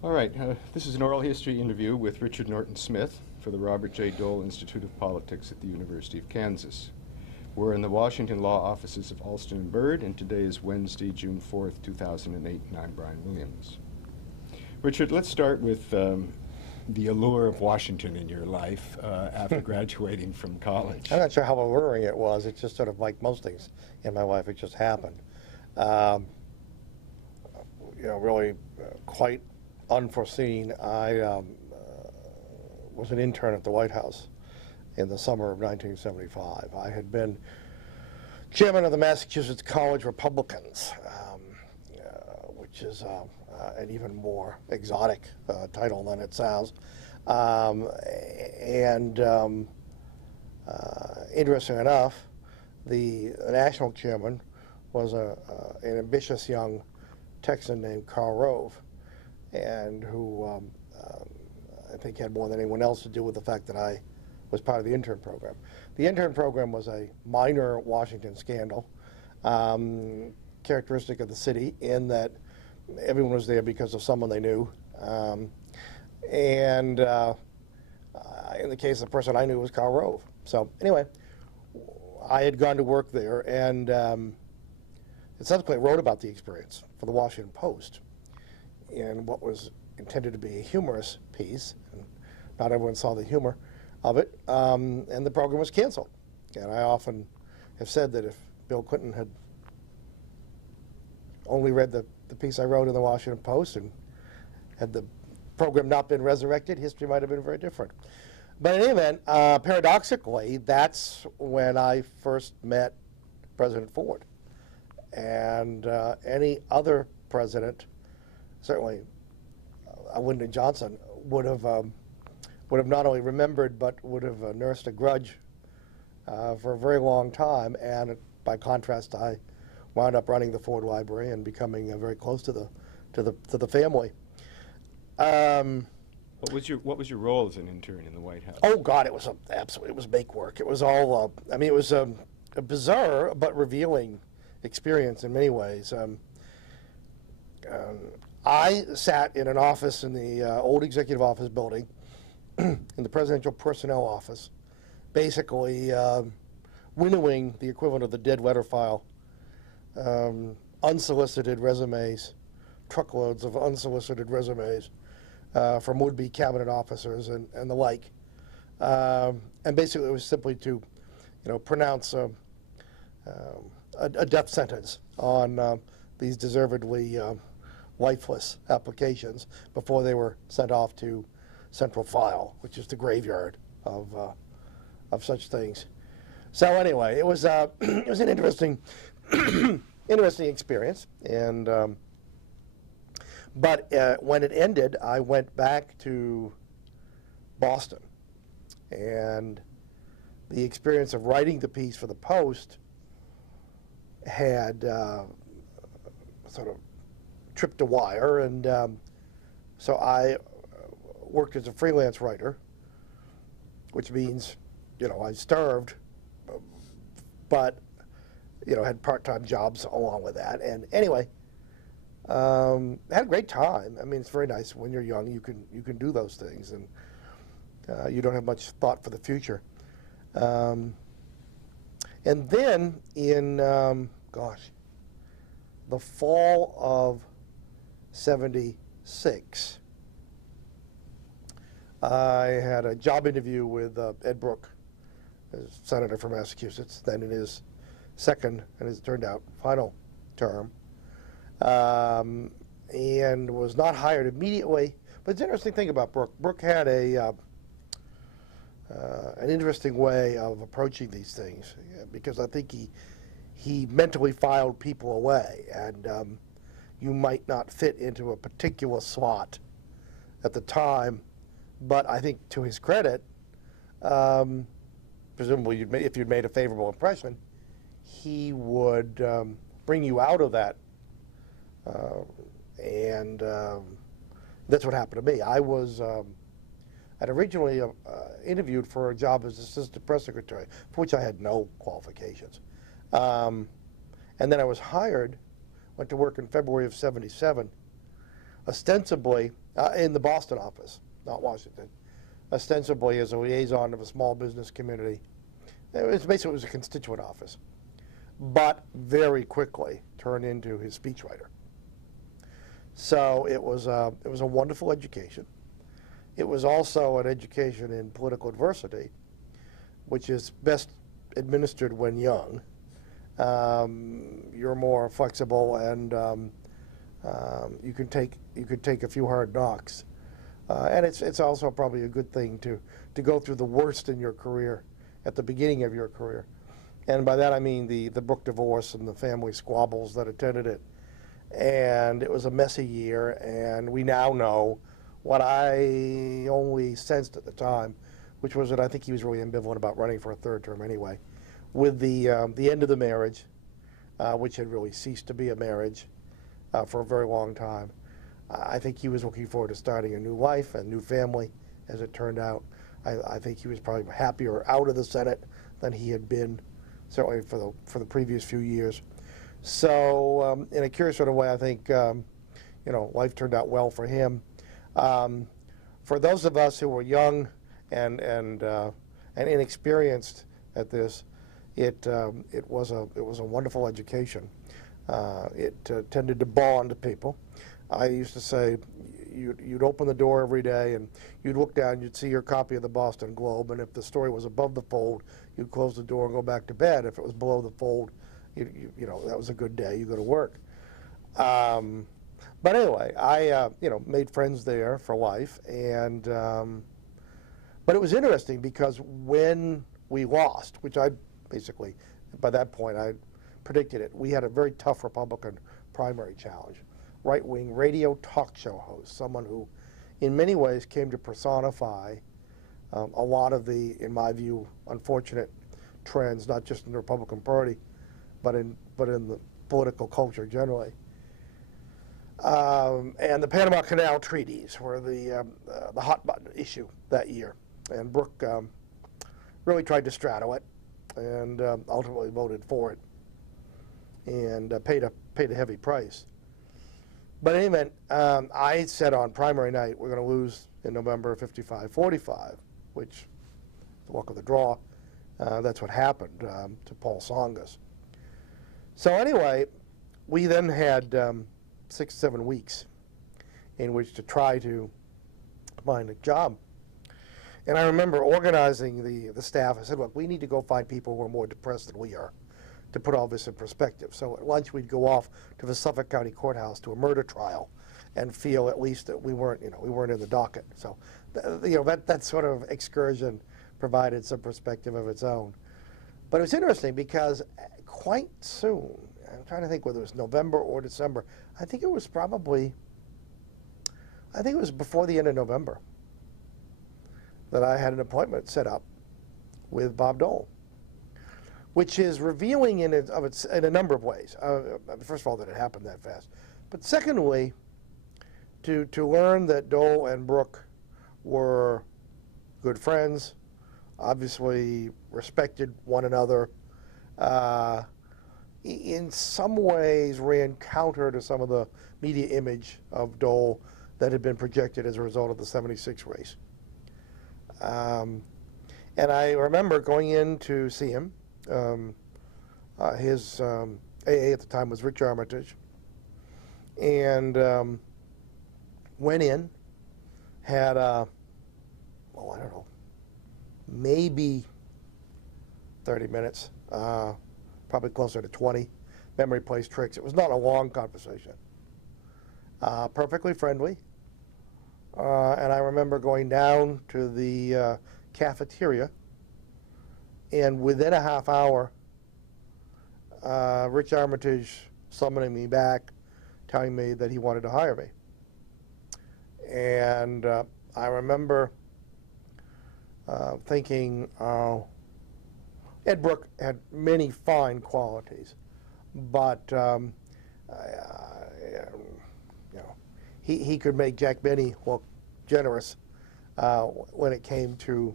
All right, this is an oral history interview with Richard Norton Smith for the Robert J. Dole Institute of Politics at the University of Kansas. We're in the Washington Law Offices of Alston and Bird, and today is Wednesday, June 4th, 2008, and I'm Brian Williams. Richard, let's start with the allure of Washington in your life after graduating from college. I'm not sure how alluring it was. It's just sort of like most things in my life. It just happened. Really quite unforeseen. I was an intern at the White House in the summer of 1975. I had been chairman of the Massachusetts College Republicans, which is an even more exotic title than it sounds. Interesting enough, the national chairman was an ambitious young Texan named Karl Rove, and who I think had more than anyone else to do with the fact that I was part of the intern program. The intern program was a minor Washington scandal, characteristic of the city in that everyone was there because of someone they knew. In the case, the person I knew was Karl Rove. So anyway, I had gone to work there and subsequently wrote about the experience for the Washington Post in what was intended to be a humorous piece. And not everyone saw the humor of it, and the program was canceled. And I often have said that if Bill Clinton had only read the piece I wrote in the Washington Post and had the program not been resurrected, history might have been very different. But in any event, paradoxically, that's when I first met President Ford. And any other president, certainly Lyndon Johnson, would have not only remembered but would have nursed a grudge for a very long time. And by contrast, I wound up running the Ford Library and becoming very close to the family. What was your role as an intern in the White House? Oh God, it was absolutely, it was make work. It was all it was a bizarre but revealing experience in many ways. I sat in an office in the old executive office building in the presidential personnel office, basically winnowing the equivalent of the dead letter file, unsolicited resumes, truckloads of unsolicited resumes from would-be cabinet officers and the like. And basically it was simply to, pronounce a death sentence on these deservedly lifeless applications before they were sent off to Central File, which is the graveyard of such things. So anyway, it was it was an interesting interesting experience, and but when it ended, I went back to Boston, and the experience of writing the piece for the Post had sort of tripped a wire, and so I worked as a freelance writer, which means, I starved, but, had part-time jobs along with that. And anyway, had a great time. I mean, it's very nice when you're young. You can do those things, and you don't have much thought for the future. And then in the fall of '76, I had a job interview with Ed Brooke, as senator from Massachusetts, then in his second, and as it turned out, final term, and was not hired immediately. But it's an interesting thing about Brooke. Brooke had an interesting way of approaching these things, because I think he mentally filed people away, and you might not fit into a particular slot at the time, but I think to his credit, presumably if you'd made a favorable impression, he would bring you out of that, and that's what happened to me. I'd originally interviewed for a job as assistant press secretary, for which I had no qualifications. And then I was hired, went to work in February of '77 ostensibly in the Boston office, not Washington, ostensibly as a liaison of a small business community. It was a constituent office, but very quickly turned into his speechwriter. So it was a wonderful education. It was also an education in political adversity, which is best administered when young. You're more flexible, and you can take a few hard knocks, and it's also probably a good thing to go through the worst in your career at the beginning of your career, and by that I mean the Brooke divorce and the family squabbles that attended it. And it was a messy year, and we now know what I only sensed at the time, which was that I think he was really ambivalent about running for a third term anyway. With the end of the marriage, which had really ceased to be a marriage for a very long time, I think he was looking forward to starting a new life, a new family, as it turned out. I think he was probably happier out of the Senate than he had been, certainly for the previous few years. So, in a curious sort of way, I think life turned out well for him. For those of us who were young and inexperienced at this, it was a wonderful education. It tended to bond people. I used to say, you'd open the door every day and you'd look down, you'd see your copy of the Boston Globe, and if the story was above the fold, you'd close the door and go back to bed. If it was below the fold, you know, that was a good day. You go to work. But anyway, I made friends there for life, and but it was interesting because when we lost, which I basically by that point I predicted it, we had a very tough Republican primary challenge. Right-wing radio talk show host, someone who, in many ways, came to personify a lot of the, in my view, unfortunate trends, not just in the Republican Party, but in the political culture generally. And the Panama Canal treaties were the hot button issue that year, and Brooke really tried to straddle it, and ultimately voted for it, and paid a heavy price. But in any event, I said on primary night we're going to lose in November 55-45, which, the luck of the draw, that's what happened to Paul Tsongas. So anyway, we then had 6-7 weeks in which to try to find a job. And I remember organizing the staff. I said, look, we need to go find people who are more depressed than we are, to put all this in perspective. So at lunch we'd go off to the Suffolk County Courthouse to a murder trial and feel at least that we weren't in the docket. So that sort of excursion provided some perspective of its own. But it was interesting because quite soon, I'm trying to think whether it was November or December, I think it was before the end of November that I had an appointment set up with Bob Dole, which is revealing in a number of ways. First of all, that it happened that fast. But secondly, to learn that Dole and Brooke were good friends, obviously respected one another, in some ways ran counter to some of the media image of Dole that had been projected as a result of the '76 race. And I remember going in to see him. His AA at the time was Rich Armitage, and went in, had I don't know, maybe 30 minutes, probably closer to 20. Memory plays tricks. It was not a long conversation. Perfectly friendly. And I remember going down to the cafeteria, and within a half hour, Rich Armitage summoning me back, telling me that he wanted to hire me. And I remember thinking, Ed Brooke had many fine qualities, but he could make Jack Benny look generous when it came to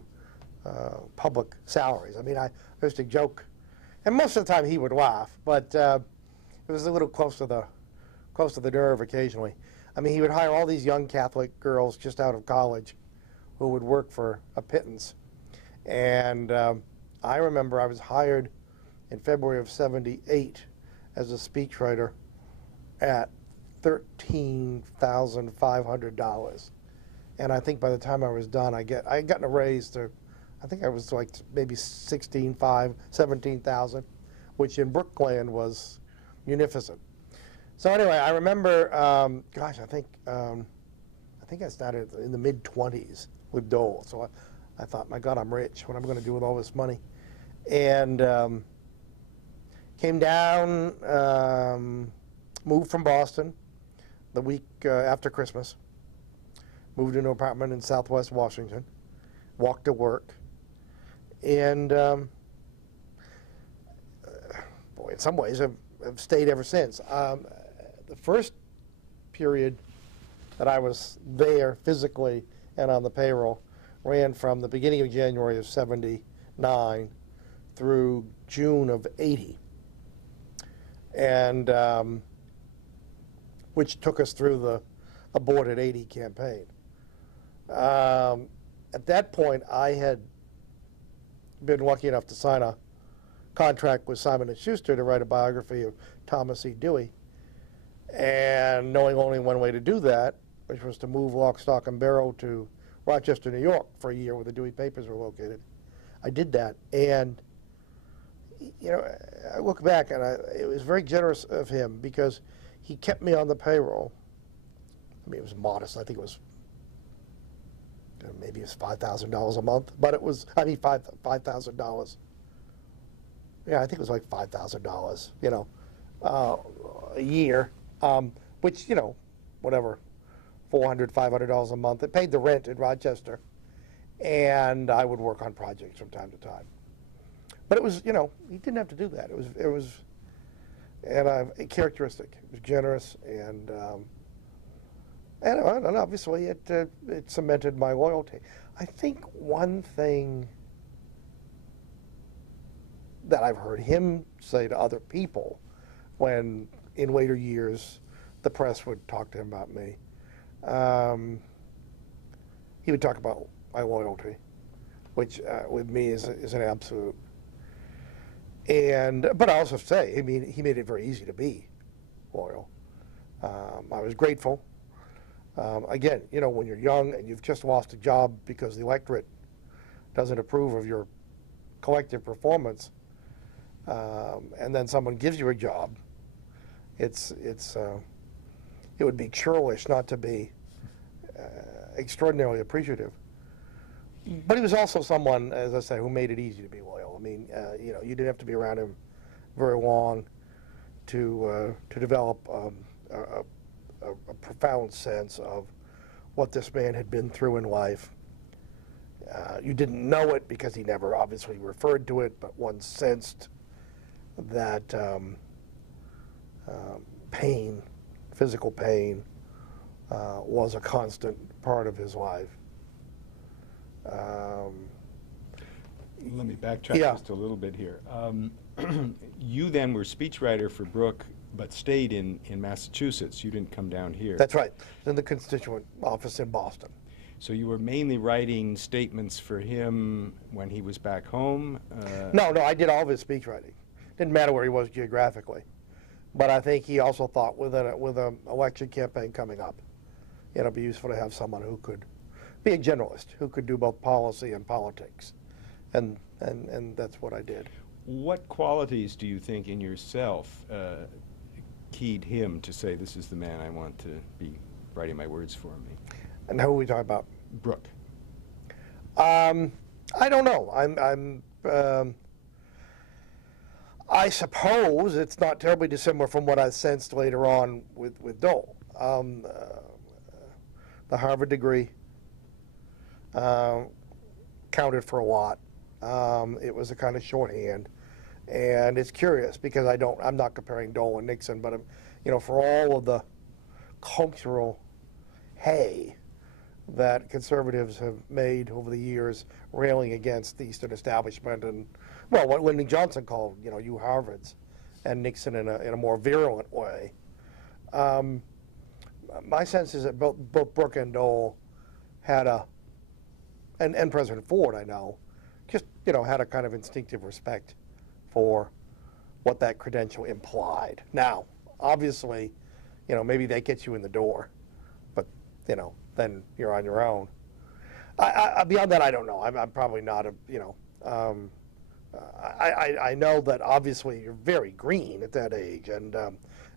public salaries. I mean, I used to joke, and most of the time he would laugh, but it was a little close to the nerve occasionally. I mean, he would hire all these young Catholic girls just out of college who would work for a pittance. And I remember I was hired in February of '78 as a speechwriter at $13,500. And I think by the time I was done, I had gotten a raise to, I think I was like maybe 16,500, 17,000, which in Brookland was munificent. So anyway, I remember, gosh, I think I started in the mid-20s with Dole. So I thought, my God, I'm rich. What am I going to do with all this money? And came down, moved from Boston the week after Christmas. Moved into an apartment in Southwest Washington. Walked to work. And boy, in some ways, I've stayed ever since. The first period that I was there physically and on the payroll ran from the beginning of January of '79 through June of '80, and which took us through the aborted '80 campaign. At that point, I had been lucky enough to sign a contract with Simon & Schuster to write a biography of Thomas E. Dewey, and knowing only one way to do that, which was to move lock, stock, and barrel to Rochester, New York for a year where the Dewey papers were located. I did that, and you know, I look back and it was very generous of him because he kept me on the payroll. I mean, it was modest. I think it was maybe it was $5,000 a month, but it was, I mean, $5,000. Yeah, I think it was like $5,000, you know, a year, which, you know, whatever, $400, $500 a month. It paid the rent in Rochester, and I would work on projects from time to time. But it was, you know, he didn't have to do that. It was, and a characteristic. It was generous, and obviously it cemented my loyalty. I think one thing that I've heard him say to other people when in later years the press would talk to him about me, he would talk about my loyalty, which with me is an absolute. But I also say, I mean, he made it very easy to be loyal. I was grateful. Again, you know, when you're young and you've just lost a job because the electorate doesn't approve of your collective performance, and then someone gives you a job, it would be churlish not to be extraordinarily appreciative. But he was also someone, as I say, who made it easy to be loyal. I mean, you know, you didn't have to be around him very long to develop a profound sense of what this man had been through in life. You didn't know it because he never obviously referred to it, but one sensed that pain, physical pain, was a constant part of his life. Let me backtrack just a little bit here. You then were speechwriter for Brooke, but stayed in Massachusetts. You didn't come down here. That's right. In the constituent office in Boston. So you were mainly writing statements for him when he was back home? No, I did all of his speechwriting. Didn't matter where he was geographically. But I think he also thought with an election campaign coming up, it'd be useful to have someone who could be a generalist, who could do both policy and politics. And that's what I did. What qualities do you think in yourself keyed him to say, this is the man I want to be writing my words for me? And who are we talking about? Brooke. I don't know. I suppose it's not terribly dissimilar from what I sensed later on with Dole. The Harvard degree counted for a lot. It was a kind of shorthand, and it's curious because I'm not comparing Dole and Nixon, but you know, for all of the cultural hay that conservatives have made over the years railing against the Eastern establishment, and well, what Lyndon Johnson called, you know, you Harvards, and Nixon in a more virulent way. my sense is that both Brooke and Dole had and President Ford, I know, just, had a kind of instinctive respect for what that credential implied. Now, obviously, maybe that gets you in the door, but, then you're on your own. Beyond that, I don't know. I'm probably not I know that obviously you're very green at that age, and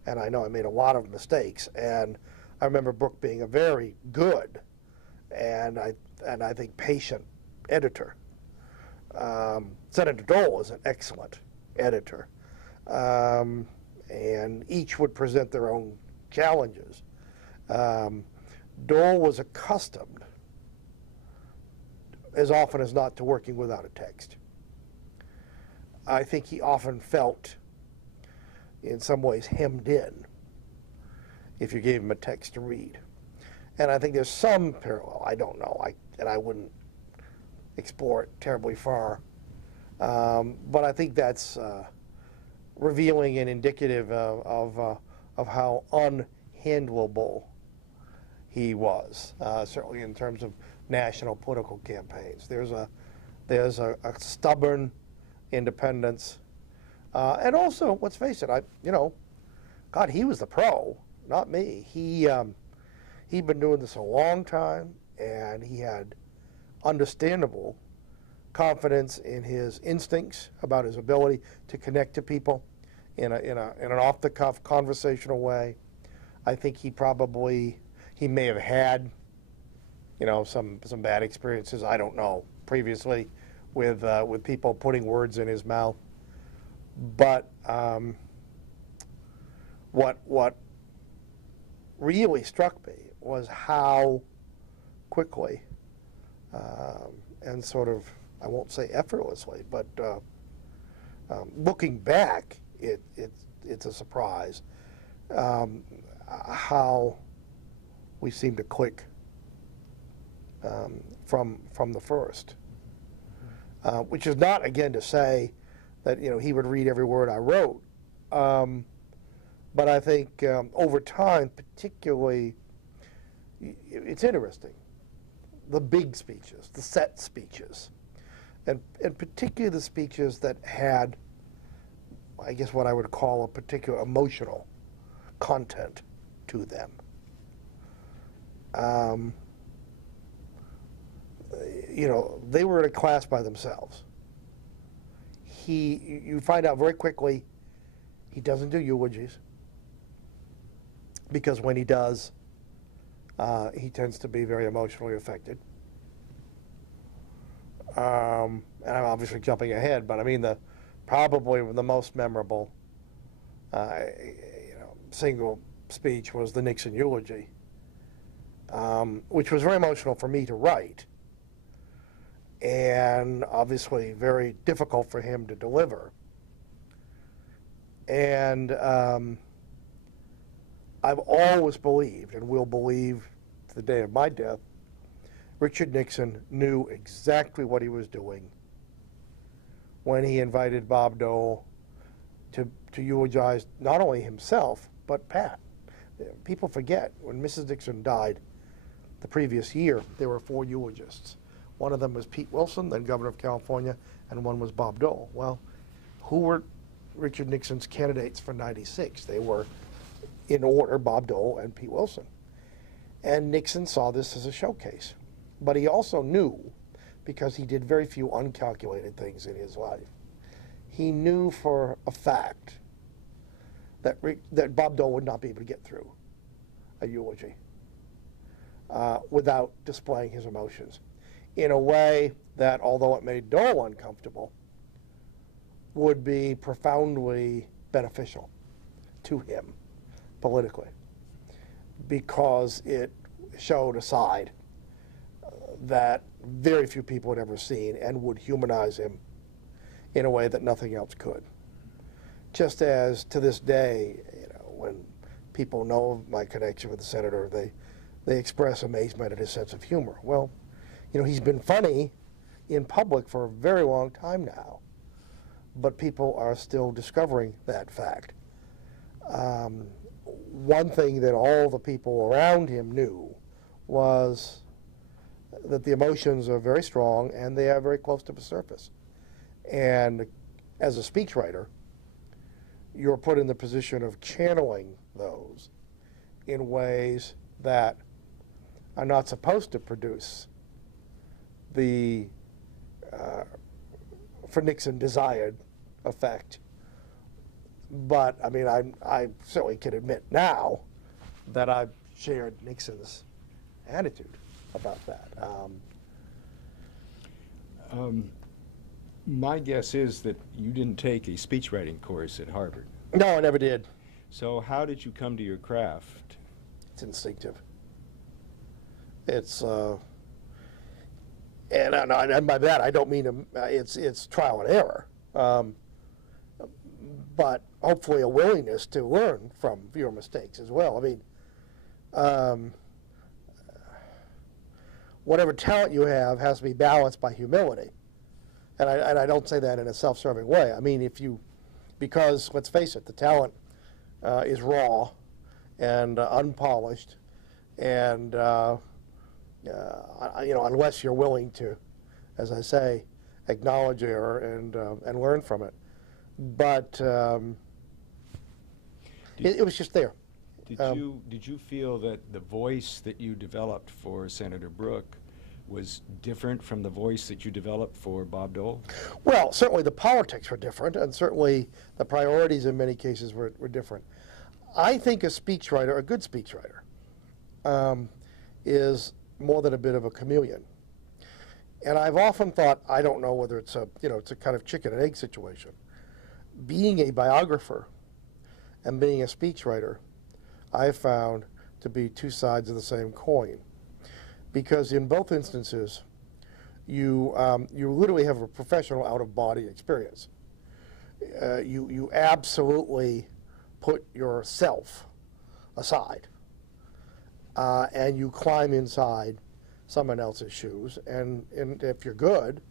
I know I made a lot of mistakes, and I remember Brooke being a very good and I think patient editor. Senator Dole is an excellent editor, and each would present their own challenges. Dole was accustomed, as often as not, to working without a text. I think he often felt, in some ways, hemmed in if you gave him a text to read. And I think there's some parallel. I don't know, and I wouldn't explore it terribly far. But I think that's revealing and indicative of how unhandleable he was, certainly in terms of national political campaigns. There's a stubborn independence, and also, let's face it, God, he was the pro, not me. He'd been doing this a long time, and he had understandable confidence in his instincts about his ability to connect to people in an off-the-cuff conversational way. I think he may have had, some bad experiences, I don't know, previously with people putting words in his mouth. But what really struck me was how quickly and sort of, I won't say effortlessly, but looking back, it's a surprise how we seem to click from the first. Which is not, again, to say that he would read every word I wrote, but I think over time, particularly, it's interesting. The big speeches, the set speeches, and particularly the speeches that had, I guess, what I would call a particular emotional content to them. They were in a class by themselves. You find out very quickly, he doesn't do eulogies, because when he does, he tends to be very emotionally affected. And I'm obviously jumping ahead, but I mean, probably the most memorable, single speech was the Nixon eulogy, which was very emotional for me to write, and obviously very difficult for him to deliver. And I've always believed, and will believe to the day of my death, Richard Nixon knew exactly what he was doing when he invited Bob Dole to eulogize not only himself, but Pat. People forget, when Mrs. Nixon died the previous year, there were 4 eulogists. One of them was Pete Wilson, then governor of California, and one was Bob Dole. Well, who were Richard Nixon's candidates for '96? They were, in order, Bob Dole and Pete Wilson. And Nixon saw this as a showcase. But he also knew, because he did very few uncalculated things in his life, he knew for a fact that Bob Dole would not be able to get through a eulogy without displaying his emotions in a way that, although it made Dole uncomfortable, would be profoundly beneficial to him politically, because it showed a side that very few people had ever seen and would humanize him in a way that nothing else could. Just as to this day, when people know of my connection with the senator, they express amazement at his sense of humor. Well, he's been funny in public for a very long time now, but people are still discovering that fact. one thing that all the people around him knew was that the emotions are very strong and they are very close to the surface. And as a speechwriter, you're put in the position of channeling those in ways that are not supposed to produce the, for Nixon, desired effect. But, I mean, I certainly can admit now that I've shared Nixon's attitude about that. My guess is that you didn't take a speechwriting course at Harvard. No, I never did. So how did you come to your craft? It's instinctive. It's, and by that I don't mean it's trial and error, but hopefully a willingness to learn from your mistakes as well. I mean, whatever talent you have has to be balanced by humility, and I don't say that in a self-serving way. I mean, because let's face it, the talent is raw and unpolished, and unless you're willing to, as I say, acknowledge error and learn from it. But it was just there. Did you feel that the voice that you developed for Senator Brooke was different from the voice that you developed for Bob Dole? Well, certainly the politics were different, and certainly the priorities in many cases were different. I think a speechwriter, a good speechwriter, is more than a bit of a chameleon. And I've often thought, I don't know whether it's it's a kind of chicken and egg situation. Being a biographer and being a speechwriter, I found to be two sides of the same coin. Because in both instances, you literally have a professional out-of-body experience. You absolutely put yourself aside, and you climb inside someone else's shoes, and if you're good,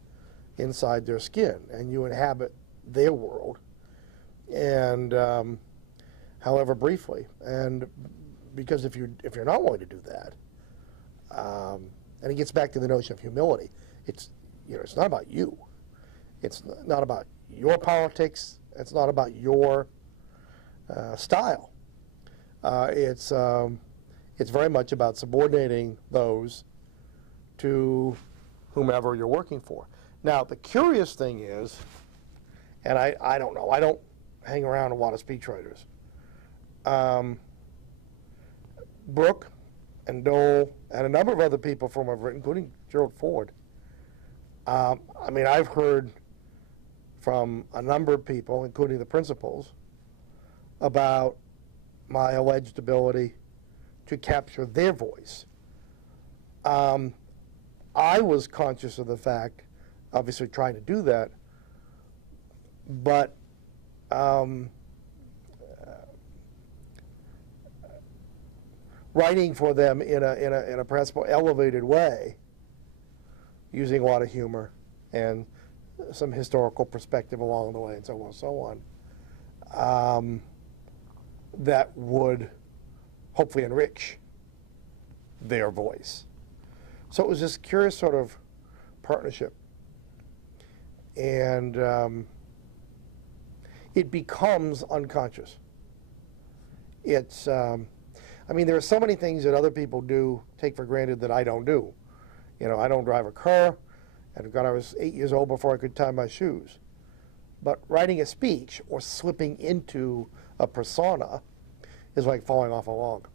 inside their skin, and you inhabit their world, and however briefly. And because if you're not willing to do that, and it gets back to the notion of humility, it's not about you. It's not about your politics. It's not about your style. It's very much about subordinating those to whomever you're working for. Now, the curious thing is, and I don't know, I don't hang around a lot of speechwriters. Brooke and Dole and a number of other people from I've written, including Gerald Ford. I mean, I've heard from a number of people, including the principals, about my alleged ability to capture their voice. I was conscious of the fact, obviously trying to do that, but writing for them in a perhaps more elevated way, using a lot of humor and some historical perspective along the way, and so on and so on, that would hopefully enrich their voice. So it was this curious sort of partnership, and it becomes unconscious. It's I mean, there are so many things that other people do, take for granted, that I don't do. I don't drive a car, and God, I was 8 years old before I could tie my shoes. But writing a speech or slipping into a persona is like falling off a log.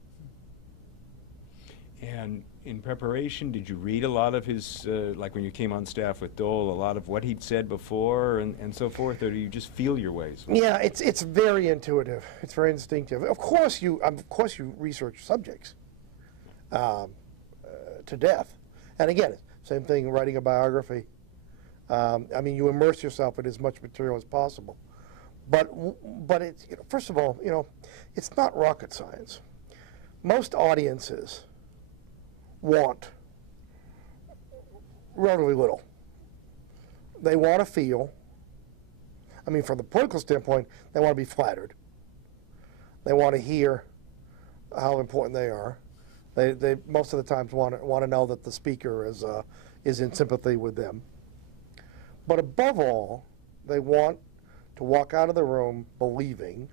And in preparation, did you read a lot of his, like when you came on staff with Dole, a lot of what he'd said before and so forth, or do you just feel your ways? Yeah, it's very intuitive. It's very instinctive. Of course you research subjects to death. And again, same thing, writing a biography. I mean, you immerse yourself in as much material as possible. But it's, first of all, it's not rocket science. Most audiences want relatively little. They want to feel, I mean, from the political standpoint, they want to be flattered. They want to hear how important they are. They most of the times want to know that the speaker is in sympathy with them. But above all, they want to walk out of the room believing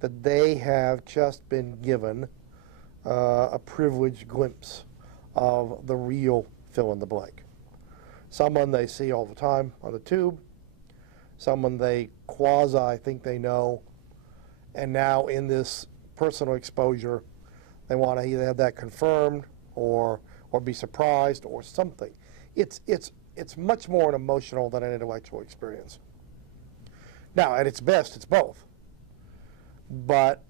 that they have just been given a privileged glimpse of the real fill in the blank. Someone they see all the time on the tube, someone they quasi think they know, and now in this personal exposure, they want to either have that confirmed or be surprised or something. It's much more an emotional than an intellectual experience. Now, at its best, it's both. But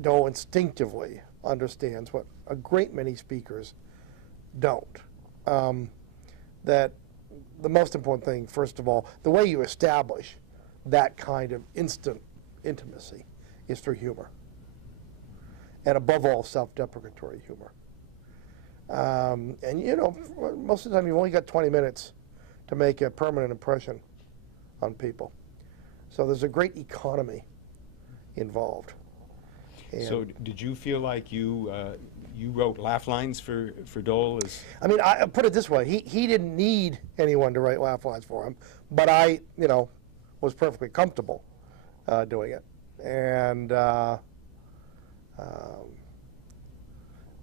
Dole instinctively understands what a great many speakers don't. That the most important thing, first of all, the way you establish that kind of instant intimacy is through humor. And above all, self-deprecatory humor. And you know, most of the time you've only got 20 minutes to make a permanent impression on people. So there's a great economy involved. And so did you feel like you wrote laugh lines for Dole? I mean, I put it this way: he didn't need anyone to write laugh lines for him, but I, you know, was perfectly comfortable doing it. And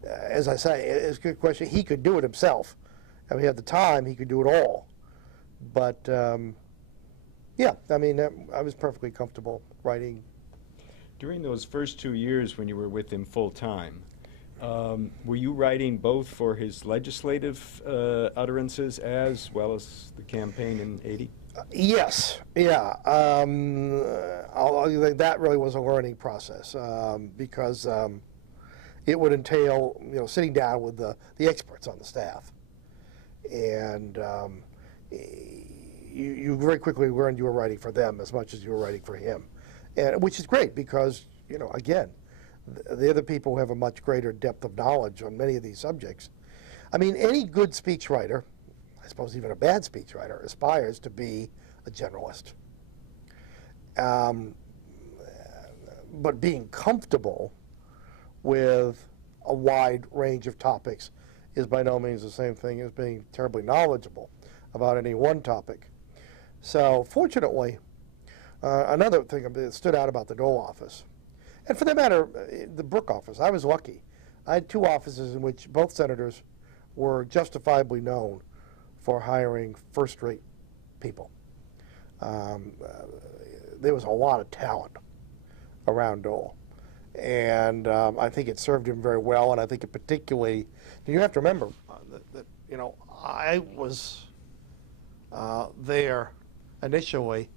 as I say, it's a good question. He could do it himself. I mean, he had the time; he could do it all. But yeah, I mean, I was perfectly comfortable writing. During those first 2 years when you were with him full time, were you writing both for his legislative utterances as well as the campaign in '80? Yes, yeah. That really was a learning process because it would entail, you know, sitting down with the experts on the staff, and you very quickly learned you were writing for them as much as you were writing for him, and which is great because, you know, again, the other people have a much greater depth of knowledge on many of these subjects. I mean, any good speechwriter, I suppose even a bad speechwriter, aspires to be a generalist. But being comfortable with a wide range of topics is by no means the same thing as being terribly knowledgeable about any one topic. So fortunately, another thing that stood out about the Dole office, and for that matter, the Brooke office, I was lucky. I had two offices in which both senators were justifiably known for hiring first-rate people. There was a lot of talent around Dole, and I think it served him very well, and I think it particularly, you have to remember that you know, I was there initially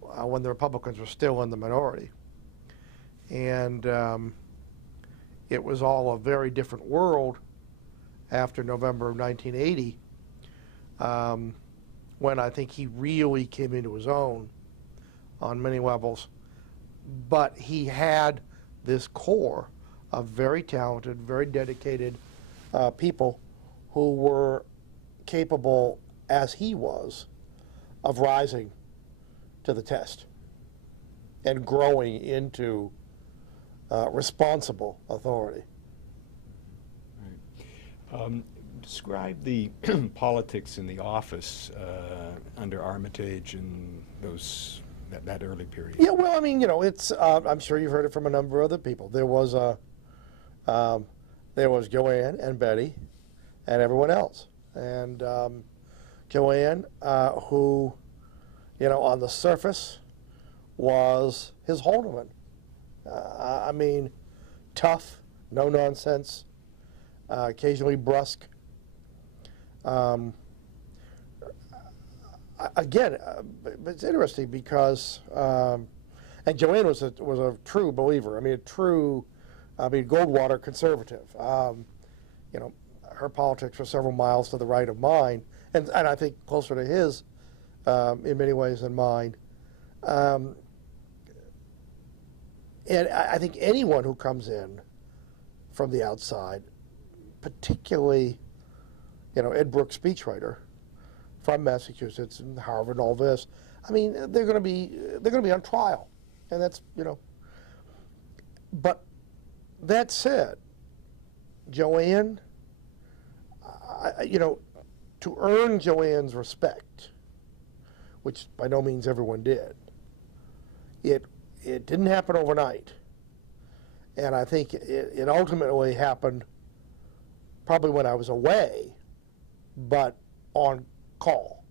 when the Republicans were still in the minority, and it was all a very different world after November of 1980, when I think he really came into his own on many levels. But he had this core of very talented, very dedicated people who were capable, as he was, of rising to the test and growing into responsible authority. Right. Describe the politics in the office under Armitage and that early period. Yeah, well, I mean, you know, it's. I'm sure you've heard it from a number of other people. There was Joanne and Betty, and everyone else. And Joanne, who, you know, on the surface, was his Holderman. I mean, tough, no nonsense, occasionally brusque. Again, it's interesting because, and Joanne was a true believer. I mean, Goldwater conservative. You know, her politics were several miles to the right of mine, and I think closer to his in many ways than mine. And I think anyone who comes in from the outside, particularly, you know, Ed Brooks, speechwriter from Massachusetts and Harvard and all this, I mean, they're going to be on trial, and that's, you know, But that said, Joanne, to earn Joanne's respect, which by no means everyone did, it didn't happen overnight. And I think it ultimately happened probably when I was away, but on call.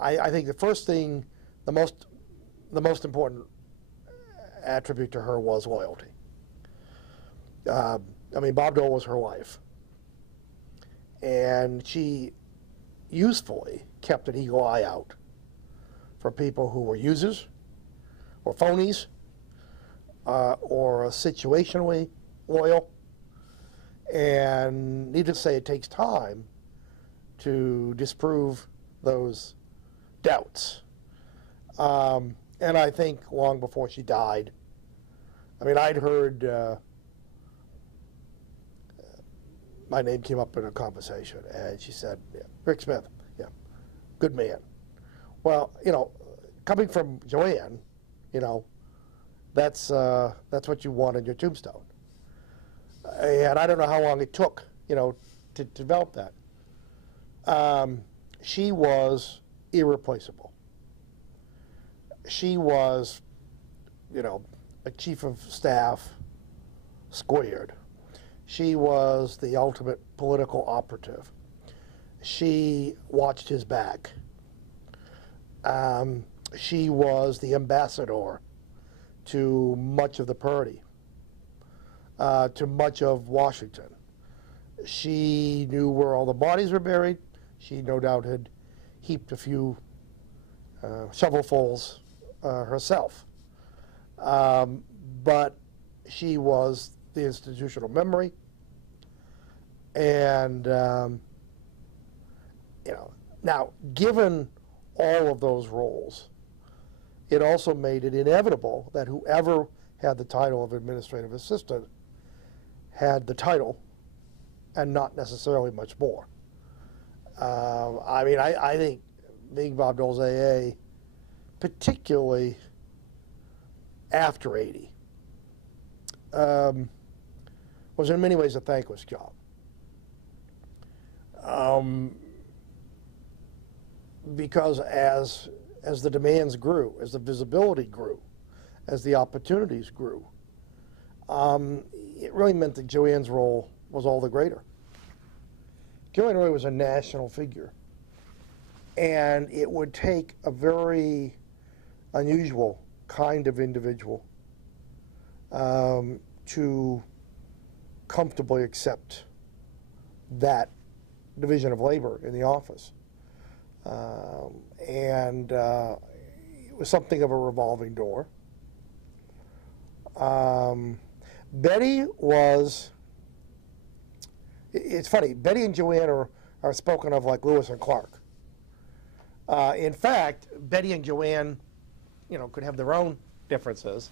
I think the first thing, the most important attribute to her was loyalty. Bob Dole was her life. And she usefully kept an eagle eye out for people who were users or phonies or situationally loyal. And needless to say, it takes time to disprove those doubts. And I think long before she died, I'd heard my name came up in a conversation, and she said, yeah, Rick Smith, yeah, good man. Well, coming from Joanne, that's what you want on your tombstone. And I don't know how long it took, to develop that. She was irreplaceable. She was, a chief of staff squared. She was the ultimate political operative. She watched his back. She was the ambassador to much of the party, to much of Washington. She knew where all the bodies were buried. She no doubt had heaped a few shovelfuls herself. But she was the institutional memory. And, now, given all of those roles, it also made it inevitable that whoever had the title of administrative assistant had the title and not necessarily much more. I think being Bob Dole's AA, particularly after 80, was in many ways a thankless job. Because as the demands grew, as the visibility grew, as the opportunities grew, it really meant that Joanne's role was all the greater. Joanne really was a national figure, and it would take a very unusual kind of individual to comfortably accept that division of labor in the office. And it was something of a revolving door. Betty was, it's funny, Betty and Joanne are spoken of like Lewis and Clark. In fact, Betty and Joanne, could have their own differences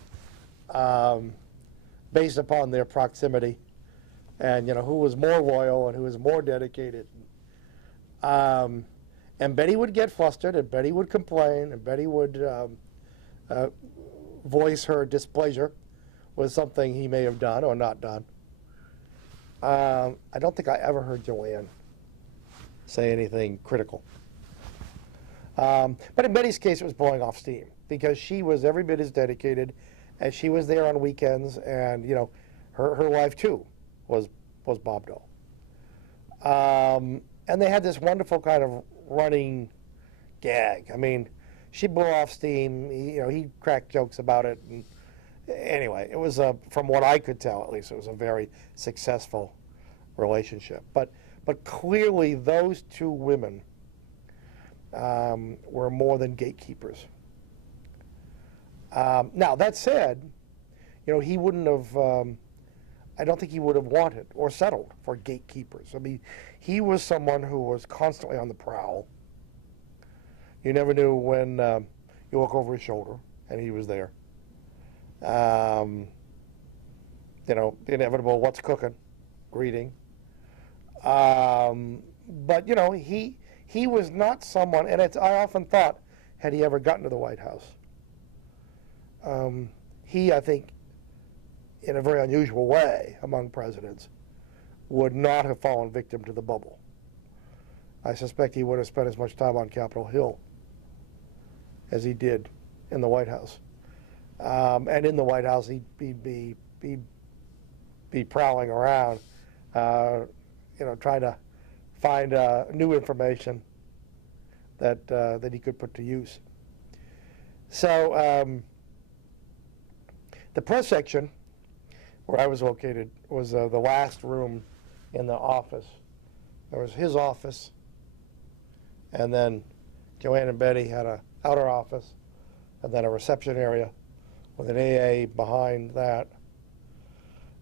based upon their proximity and, who was more loyal and who was more dedicated. And Betty would get flustered, and Betty would complain, and Betty would voice her displeasure with something he may have done or not done. I don't think I ever heard Joanne say anything critical. But in Betty's case, it was blowing off steam, because she was every bit as dedicated, and she was there on weekends, and, her life, too, was Bob Dole. And they had this wonderful kind of running gag. She blew off steam. He cracked jokes about it. And anyway, it was, from what I could tell, at least, it was a very successful relationship. But clearly, those two women were more than gatekeepers. Now, that said, he wouldn't have, I don't think he would have wanted or settled for gatekeepers. He was someone who was constantly on the prowl. You never knew when you look over his shoulder, and he was there. The inevitable "what's cooking" greeting. But he was not someone, and I often thought, had he ever gotten to the White House, he, I think, in a very unusual way among presidents, would not have fallen victim to the bubble. I suspect he would have spent as much time on Capitol Hill as he did in the White House. And in the White House, he'd be prowling around, trying to find new information that he could put to use. So the press section, where I was located, was the last room in the office. There was his office, and then Joanne and Betty had an outer office, and then a reception area with an AA behind that,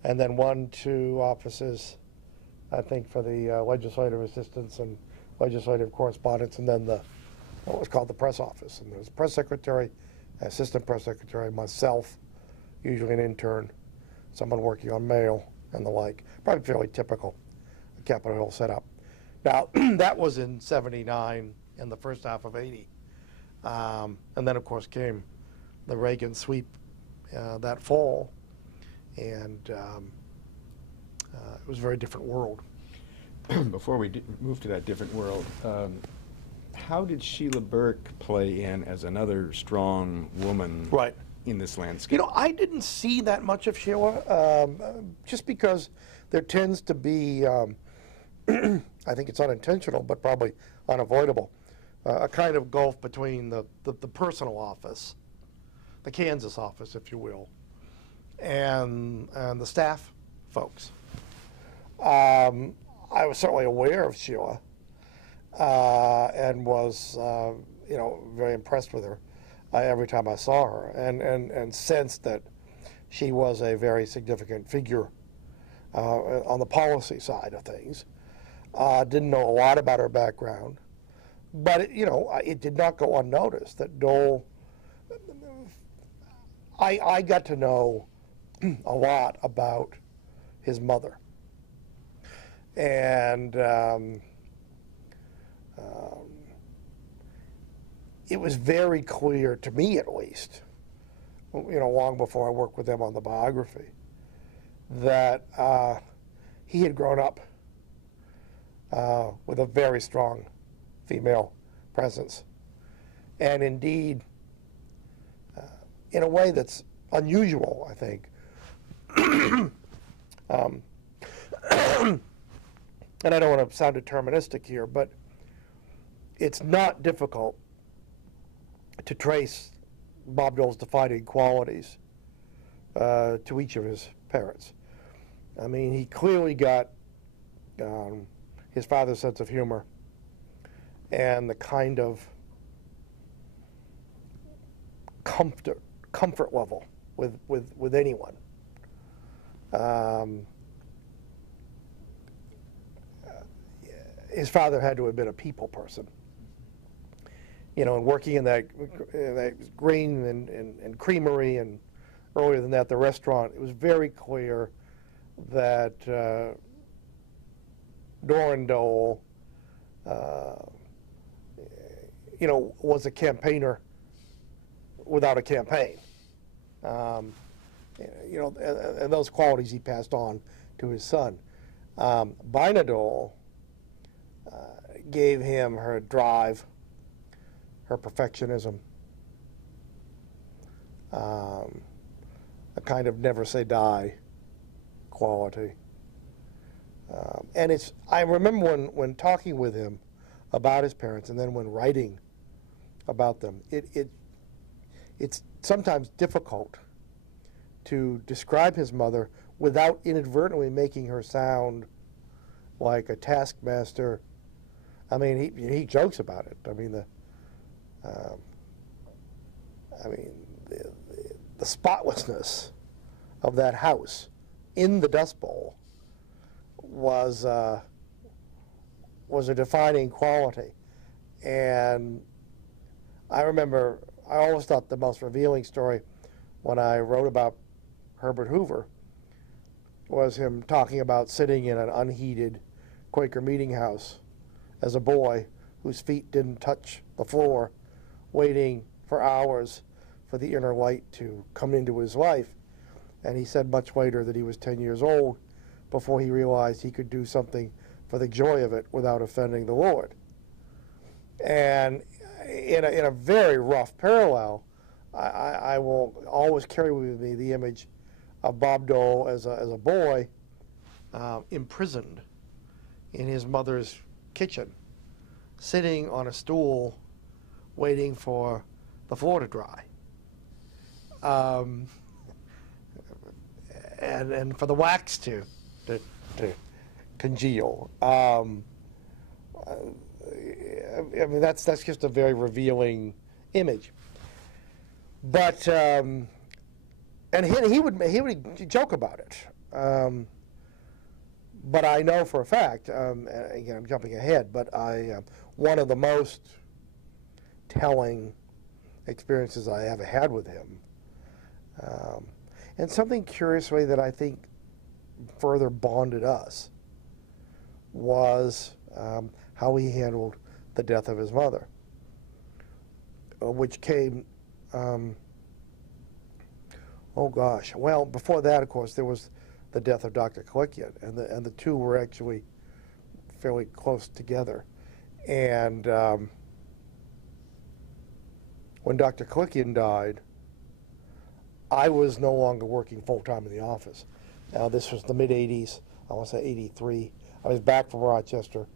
and then 2 offices, I think, for the legislative assistants and legislative correspondence, and then what was called the press office. And there was a press secretary, assistant press secretary, myself, usually an intern, someone working on mail and the like. Probably fairly typical Capitol Hill setup. Now, that was in '79 and the first half of '80. And then, of course, came the Reagan sweep that fall, and it was a very different world. Before we move to that different world, how did Sheila Burke play in as another strong woman in this landscape? I didn't see that much of Sheila, just because there tends to be, I think it's unintentional, but probably unavoidable, a kind of gulf between the personal office, the Kansas office, if you will, and the staff folks. I was certainly aware of Sheila and was, very impressed with her every time I saw her, and sensed that she was a very significant figure on the policy side of things. Didn't know a lot about her background, but it did not go unnoticed that Dole. I got to know a lot about his mother, and it was very clear to me, at least, long before I worked with them on the biography, that he had grown up with a very strong female presence, and indeed, in a way that's unusual, I think. And I don't want to sound deterministic here, but it's not difficult to trace Bob Dole's defining qualities to each of his parents. I mean, he clearly got his father's sense of humor and the kind of comfort level with anyone. His father had to have been a people person. And working in that grain and creamery, and earlier than that, the restaurant, it was very clear that Norton Dole, was a campaigner without a campaign. And those qualities he passed on to his son. Brien Dole gave him her drive, her perfectionism, a kind of never say die quality. And I remember when talking with him about his parents, and then when writing about them, it's sometimes difficult to describe his mother without inadvertently making her sound like a taskmaster. I mean, he jokes about it. I mean, the spotlessness of that house in the Dust Bowl was a defining quality. And I remember, I always thought the most revealing story when I wrote about Herbert Hoover was him talking about sitting in an unheated Quaker meeting house as a boy whose feet didn't touch the floor, waiting for hours for the inner light to come into his life. And he said much later that he was 10 years old before he realized he could do something for the joy of it without offending the Lord. And in a very rough parallel, I will always carry with me the image of Bob Dole as a boy imprisoned in his mother's kitchen, sitting on a stool waiting for the floor to dry. And for the wax to congeal. I mean, that's just a very revealing image. But and he would joke about it. But I know for a fact, again, I'm jumping ahead, but one of the most telling experiences I ever had with him, and something curiously that I think further bonded us, was how he handled the death of his mother, which came, oh gosh, well, before that, of course, there was the death of Dr. Kalikian, and the two were actually fairly close together. And when Dr. Kalikian died, I was no longer working full-time in the office. Now, this was the mid-'80s, I want to say 83. I was back from Rochester.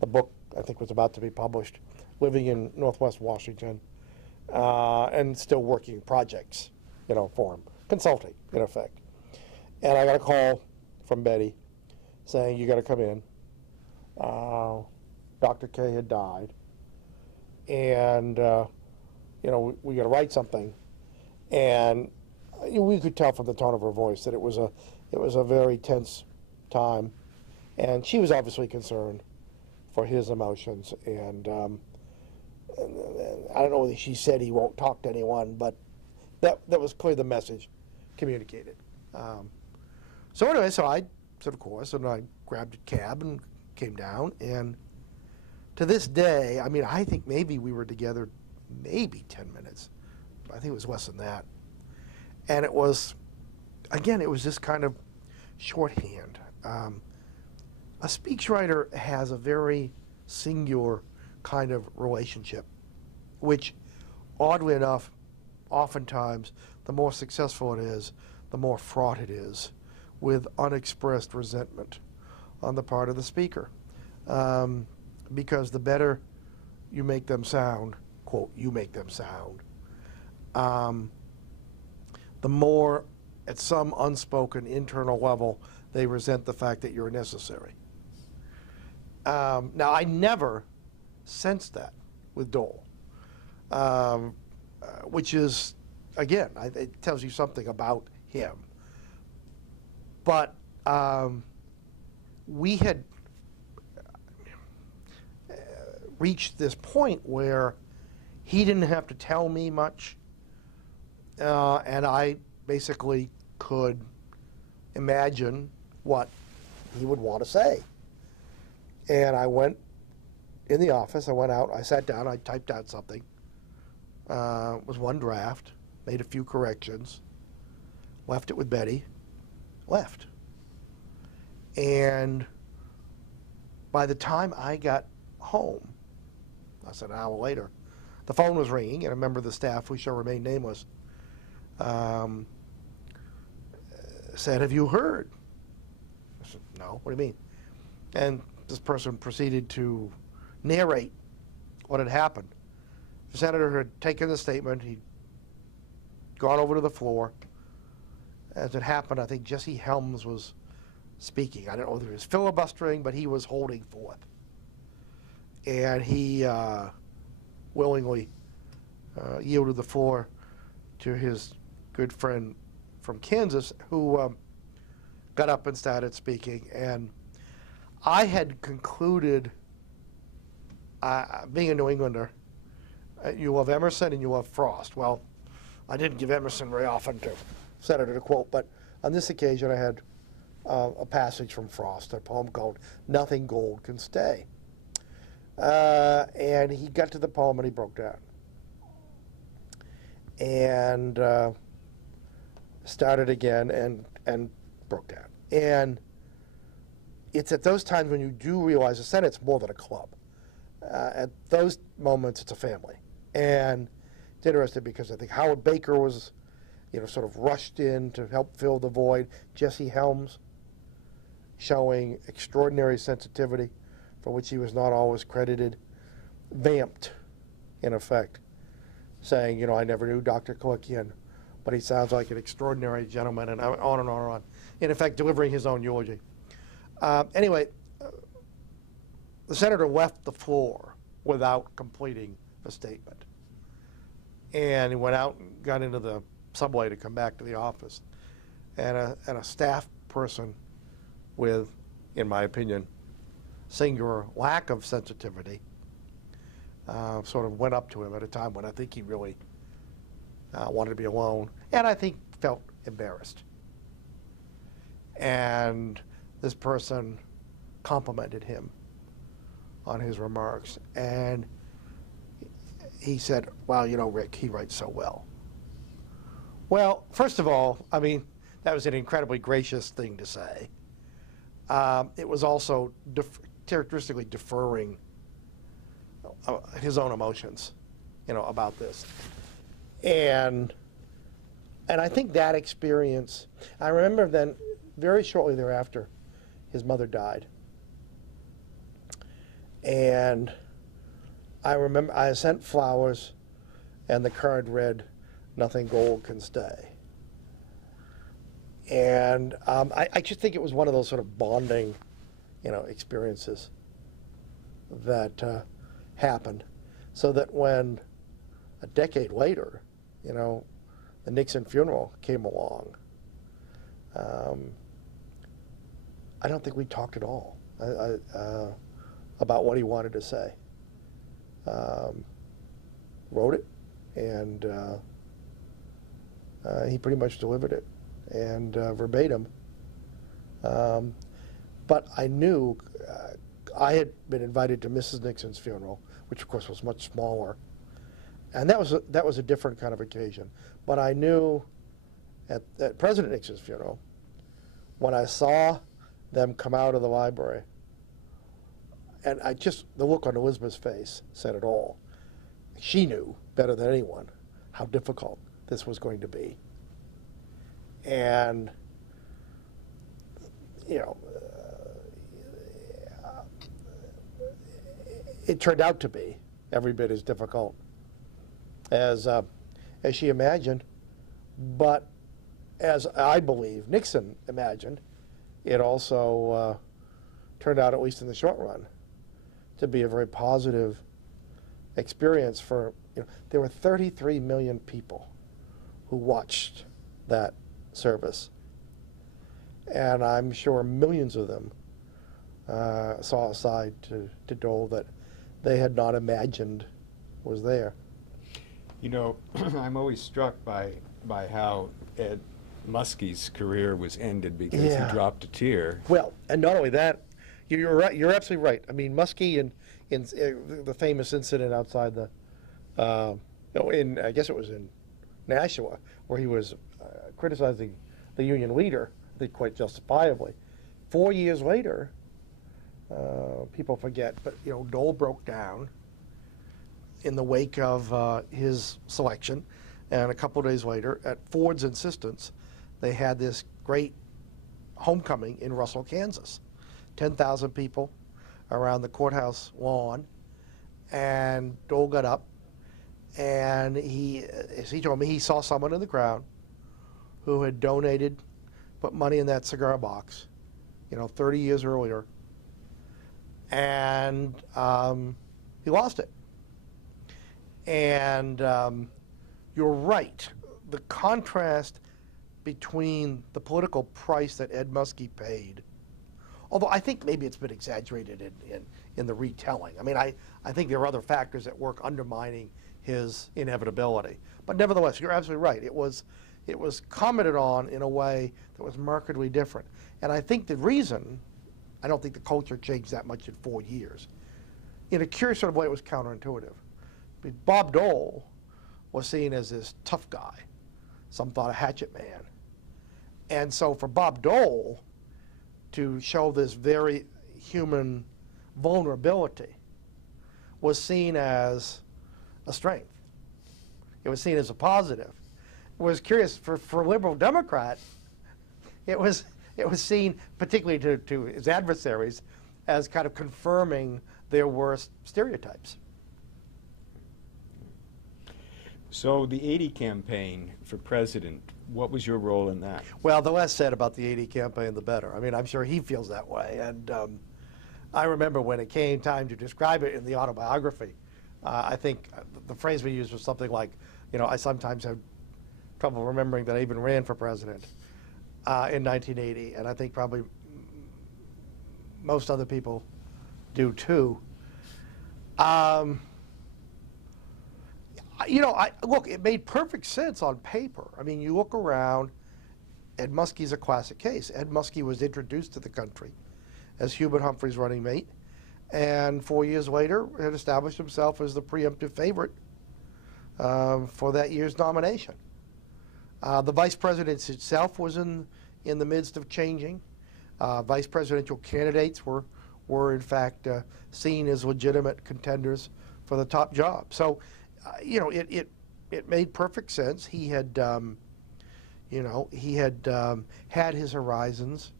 The book, I think, was about to be published, living in Northwest Washington, and still working projects, for him, consulting, in effect. And I got a call from Betty saying, you got to come in. Dr. K had died. And, we got to write something. And we could tell from the tone of her voice that it was a very tense time. And she was obviously concerned for his emotions. And I don't know whether she said he won't talk to anyone, but that was clearly the message communicated. So anyway, so I said, of course, and I grabbed a cab and came down. And to this day, I mean, I think maybe we were together maybe 10 minutes. I think it was less than that. And it was, again, it was this kind of shorthand. A speechwriter has a very singular kind of relationship, which, oddly enough, oftentimes, the more successful it is, the more fraught it is with unexpressed resentment on the part of the speaker. Because the better you make them sound, quote, you make them sound, the more, at some unspoken internal level, they resent the fact that you're necessary. Now, I never sensed that with Dole, which is, again, it tells you something about him. But we had reached this point where he didn't have to tell me much, and I basically could imagine what he would want to say. And I went in the office, I went out, I sat down, I typed out something. It was one draft, made a few corrections, left it with Betty, left. And by the time I got home, that's an hour later, the phone was ringing, and a member of the staff, who shall remain nameless, said, "Have you heard?" I said, "No, what do you mean?" And this person proceeded to narrate what had happened. The senator had taken the statement, he'd gone over to the floor. As it happened, I think Jesse Helms was speaking. I don't know whether he was filibustering, but he was holding forth. And he willingly yielded the floor to his good friend from Kansas, who got up and started speaking. And I had concluded, being a New Englander, you love Emerson and you love Frost. Well, I didn't give Emerson very often to Senator to quote, but on this occasion I had a passage from Frost, a poem called "Nothing Gold Can Stay." And he got to the poem and he broke down. And started again, and broke down. And it's at those times when you do realize the Senate's more than a club. At those moments, it's a family. And it's interesting because I think Howard Baker was, sort of rushed in to help fill the void. Jesse Helms showing extraordinary sensitivity for which he was not always credited. Vamped, in effect, saying, I never knew Dr. Kalikian, but he sounds like an extraordinary gentleman, and on and on and on. In effect, delivering his own eulogy. Anyway, the senator left the floor without completing a statement. And he went out and got into the subway to come back to the office. And a staff person with, in my opinion, singular lack of sensitivity sort of went up to him at a time when I think he really wanted to be alone, and I think felt embarrassed. And this person complimented him on his remarks, and he said, well, Rick, he writes so well. Well, first of all, that was an incredibly gracious thing to say. It was also characteristically deferring his own emotions, about this. And I think that experience, I remember then, very shortly thereafter, his mother died. And I remember I sent flowers, and the card read, "Nothing gold can stay." And I just think it was one of those sort of bonding, experiences that happened, so that when a decade later, the Nixon funeral came along, I don't think we talked at all about what he wanted to say. Wrote it, and he pretty much delivered it, and verbatim. But I knew I had been invited to Mrs. Nixon's funeral, which of course was much smaller, and that was a different kind of occasion. But I knew at President Nixon's funeral, when I saw them come out of the library, and the look on Elizabeth's face said it all. She knew better than anyone how difficult this was going to be. And, it turned out to be every bit as difficult as she imagined, but as I believe Nixon imagined, it also turned out, at least in the short run, to be a very positive experience for, there were 33 million people who watched that service. And I'm sure millions of them saw a side to Dole that they had not imagined was there. I'm always struck by how Ed Muskie's career was ended because he dropped a tear. Well, and not only that, you're right. You're absolutely right. Muskie in the famous incident outside the, I guess it was in Nashua, where he was criticizing the Union leader, I think quite justifiably. 4 years later, people forget, but Dole broke down in the wake of his selection, and a couple of days later, at Ford's insistence, they had this great homecoming in Russell, Kansas. 10,000 people around the courthouse lawn, and Dole got up, and as he told me, he saw someone in the crowd who had put money in that cigar box, 30 years earlier, and he lost it. And you're right, the contrast between the political price that Ed Muskie paid, although I think maybe it's been exaggerated in the retelling. I think there are other factors at work undermining his inevitability. But nevertheless, you're absolutely right. It was commented on in a way that was markedly different. And I think the reason, I don't think the culture changed that much in 4 years. In a curious sort of way, it was counterintuitive. Bob Dole was seen as this tough guy. Some thought a hatchet man. And so for Bob Dole to show this very human vulnerability was seen as a strength. It was seen as a positive. It was curious for a liberal Democrat, it was seen, particularly to his adversaries, as kind of confirming their worst stereotypes. So the 80 campaign for president, what was your role in that? Well, the less said about the 80 campaign, the better. I mean, I'm sure he feels that way. And I remember when it came time to describe it in the autobiography, I think the phrase we used was something like, you know, I sometimes have trouble remembering that I even ran for president in 1980. And I think probably most other people do too. You know, look, it made perfect sense on paper. I mean, you look around, Ed Muskie's a classic case. Ed Muskie was introduced to the country as Hubert Humphrey's running mate, and 4 years later had established himself as the preemptive favorite for that year's nomination. The vice presidency itself was in the midst of changing. Vice presidential candidates were in fact seen as legitimate contenders for the top job. So, you know, it made perfect sense. He had, you know, he had had his horizons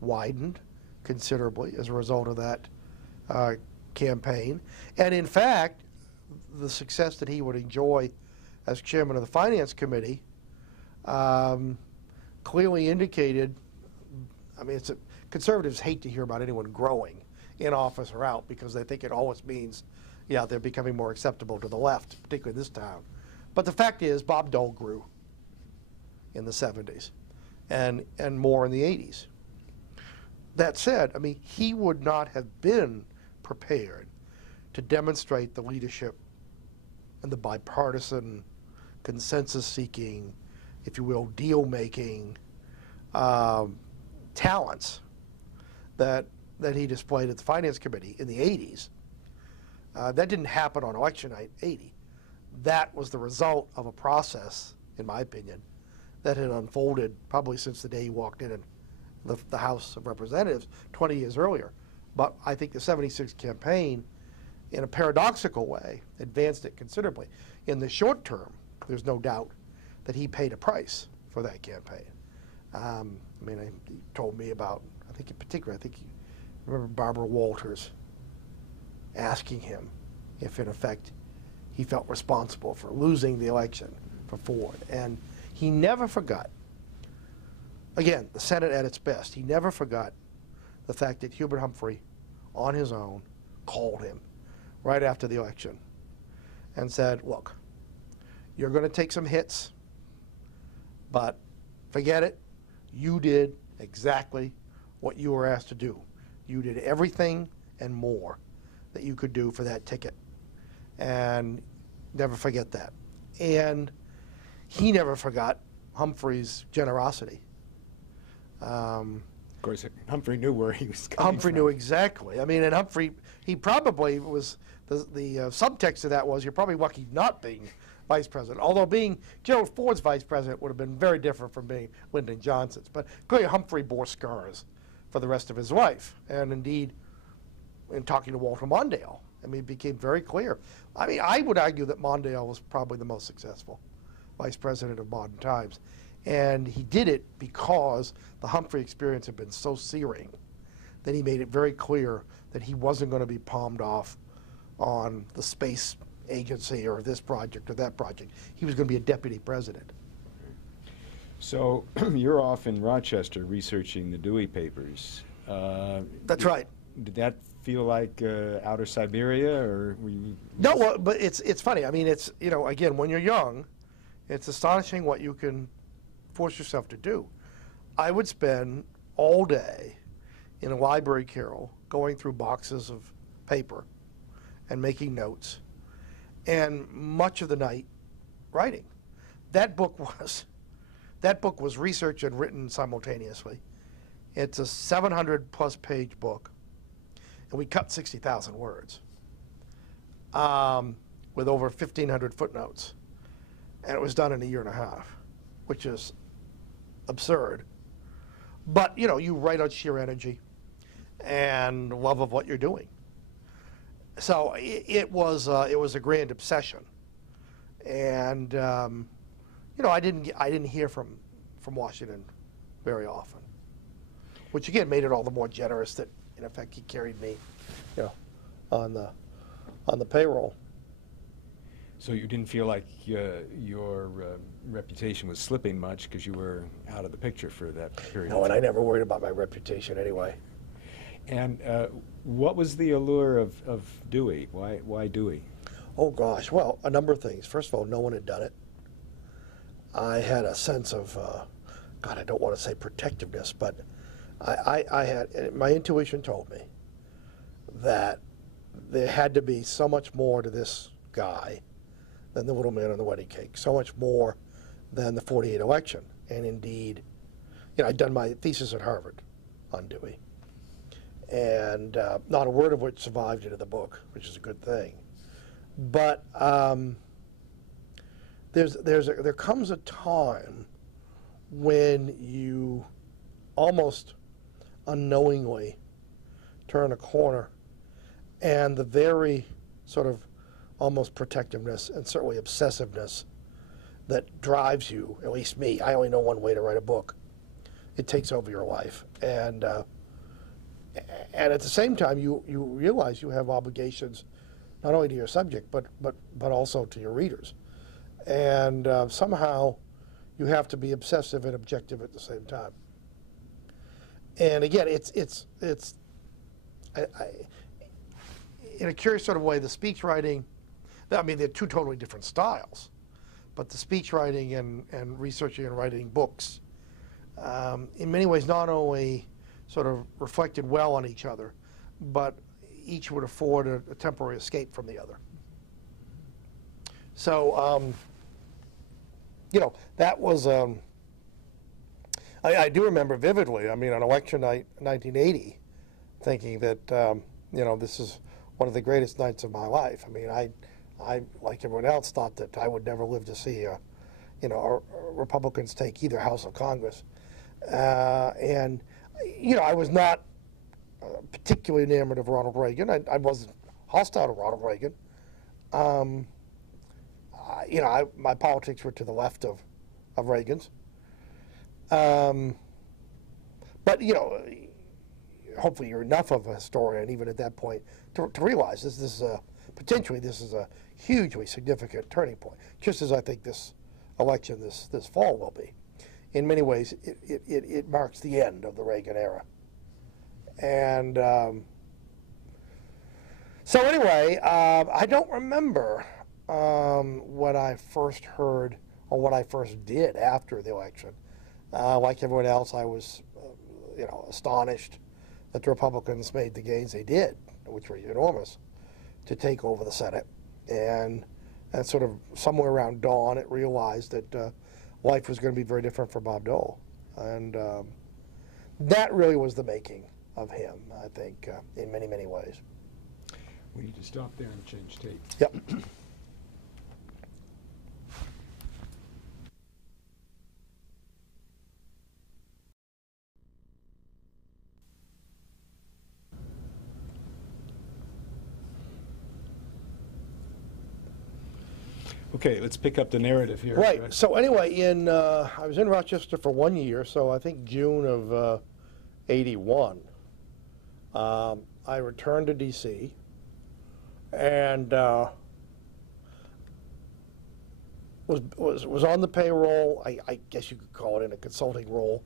widened considerably as a result of that campaign. And in fact, the success that he would enjoy as chairman of the Finance Committee clearly indicated, I mean, conservatives hate to hear about anyone growing in office or out because they think it always means, yeah, they're becoming more acceptable to the left, particularly this town. But the fact is, Bob Dole grew in the 70s and more in the 80s. That said, I mean, he would not have been prepared to demonstrate the leadership and the bipartisan consensus-seeking, if you will, deal-making talents that he displayed at the Finance Committee in the 80s. That didn't happen on election night 80. That was the result of a process, in my opinion, that had unfolded probably since the day he walked in the House of Representatives 20 years earlier. But I think the 76 campaign, in a paradoxical way, advanced it considerably. In the short term, there's no doubt that he paid a price for that campaign. I mean, he told me about, I think in particular, I remember Barbara Walters asking him if, in effect, he felt responsible for losing the election for Ford. And he never forgot, again, the Senate at its best, he never forgot the fact that Hubert Humphrey, on his own, called him right after the election and said, look, you're going to take some hits, but forget it. You did exactly what you were asked to do. You did everything and more that you could do for that ticket. And never forget that. And he never forgot Humphrey's generosity. Of course, Humphrey knew where he was coming Humphrey from. knew exactly. I mean, and Humphrey, he probably was, the subtext of that was, you're probably lucky not being vice president. Although being Gerald Ford's vice president would have been very different from being Lyndon Johnson's. But clearly Humphrey bore scars for the rest of his life. And indeed, in talking to Walter Mondale, I mean, it became very clear. I mean, I would argue that Mondale was probably the most successful vice president of modern times. And he did it because the Humphrey experience had been so searing that he made it very clear that he wasn't going to be palmed off on the space agency or this project or that project. He was going to be a deputy president. So you're off in Rochester researching the Dewey Papers. That's right. Did that feel like outer Siberia, or were you? No, well, but it's funny. I mean, it's, you know, again, when you're young, it's astonishing what you can force yourself to do. I would spend all day in a library carrel going through boxes of paper and making notes, and much of the night writing. That book was researched and written simultaneously. It's a 700-plus page book, and we cut 60,000 words with over 1,500 footnotes. And it was done in a year and a half, which is absurd But, you know, you write on sheer energy and love of what you're doing. So it was a grand obsession. And, you know, I didn't hear from Washington very often, which again made it all the more generous that, in effect, he carried me, you know, on the payroll. So you didn't feel like your reputation was slipping much because you were out of the picture for that period? No, and I never worried about my reputation anyway. And what was the allure of Dewey? Why Dewey? Oh gosh, well, a number of things. First of all, no one had done it. I had a sense of, God, I don't want to say protectiveness, but I had, my intuition told me that there had to be so much more to this guy than the little man on the wedding cake, so much more than the '48 election. And indeed, you know, I'd done my thesis at Harvard on Dewey, and not a word of which survived into the book, which is a good thing. But there comes a time when you almost unknowingly turn a corner, and the very sort of almost protectiveness and certainly obsessiveness that drives you, at least me, I only know one way to write a book, it takes over your life. And at the same time, you realize you have obligations not only to your subject, but also to your readers. And somehow you have to be obsessive and objective at the same time. And again, it's in a curious sort of way, the speech writing, I mean, they're two totally different styles, but the speech writing and researching and writing books, in many ways, not only sort of reflected well on each other, but each would afford a temporary escape from the other. So, you know, that was, I do remember vividly, I mean, on election night 1980, thinking that, you know, this is one of the greatest nights of my life. I mean, I like everyone else, thought that I would never live to see, you know, Republicans take either house of Congress. And, you know, I was not particularly enamored of Ronald Reagan. I wasn't hostile to Ronald Reagan. You know, my politics were to the left of Reagan's. But, you know, hopefully you're enough of a historian, even at that point, to realize this is potentially this is a hugely significant turning point, just as I think this election this fall will be. In many ways, it marks the end of the Reagan era. And so anyway, I don't remember what I first heard or what I first did after the election. Like everyone else, I was, you know, astonished that the Republicans made the gains they did, which were enormous, to take over the Senate. And sort of somewhere around dawn, it realized that life was going to be very different for Bob Dole. And that really was the making of him, I think, in many, many ways. We need to stop there and change tape. Yep. Okay, let's pick up the narrative here. Right. So anyway, I was in Rochester for 1 year, so I think June of '81. I returned to D.C. and was on the payroll. I guess you could call it in a consulting role,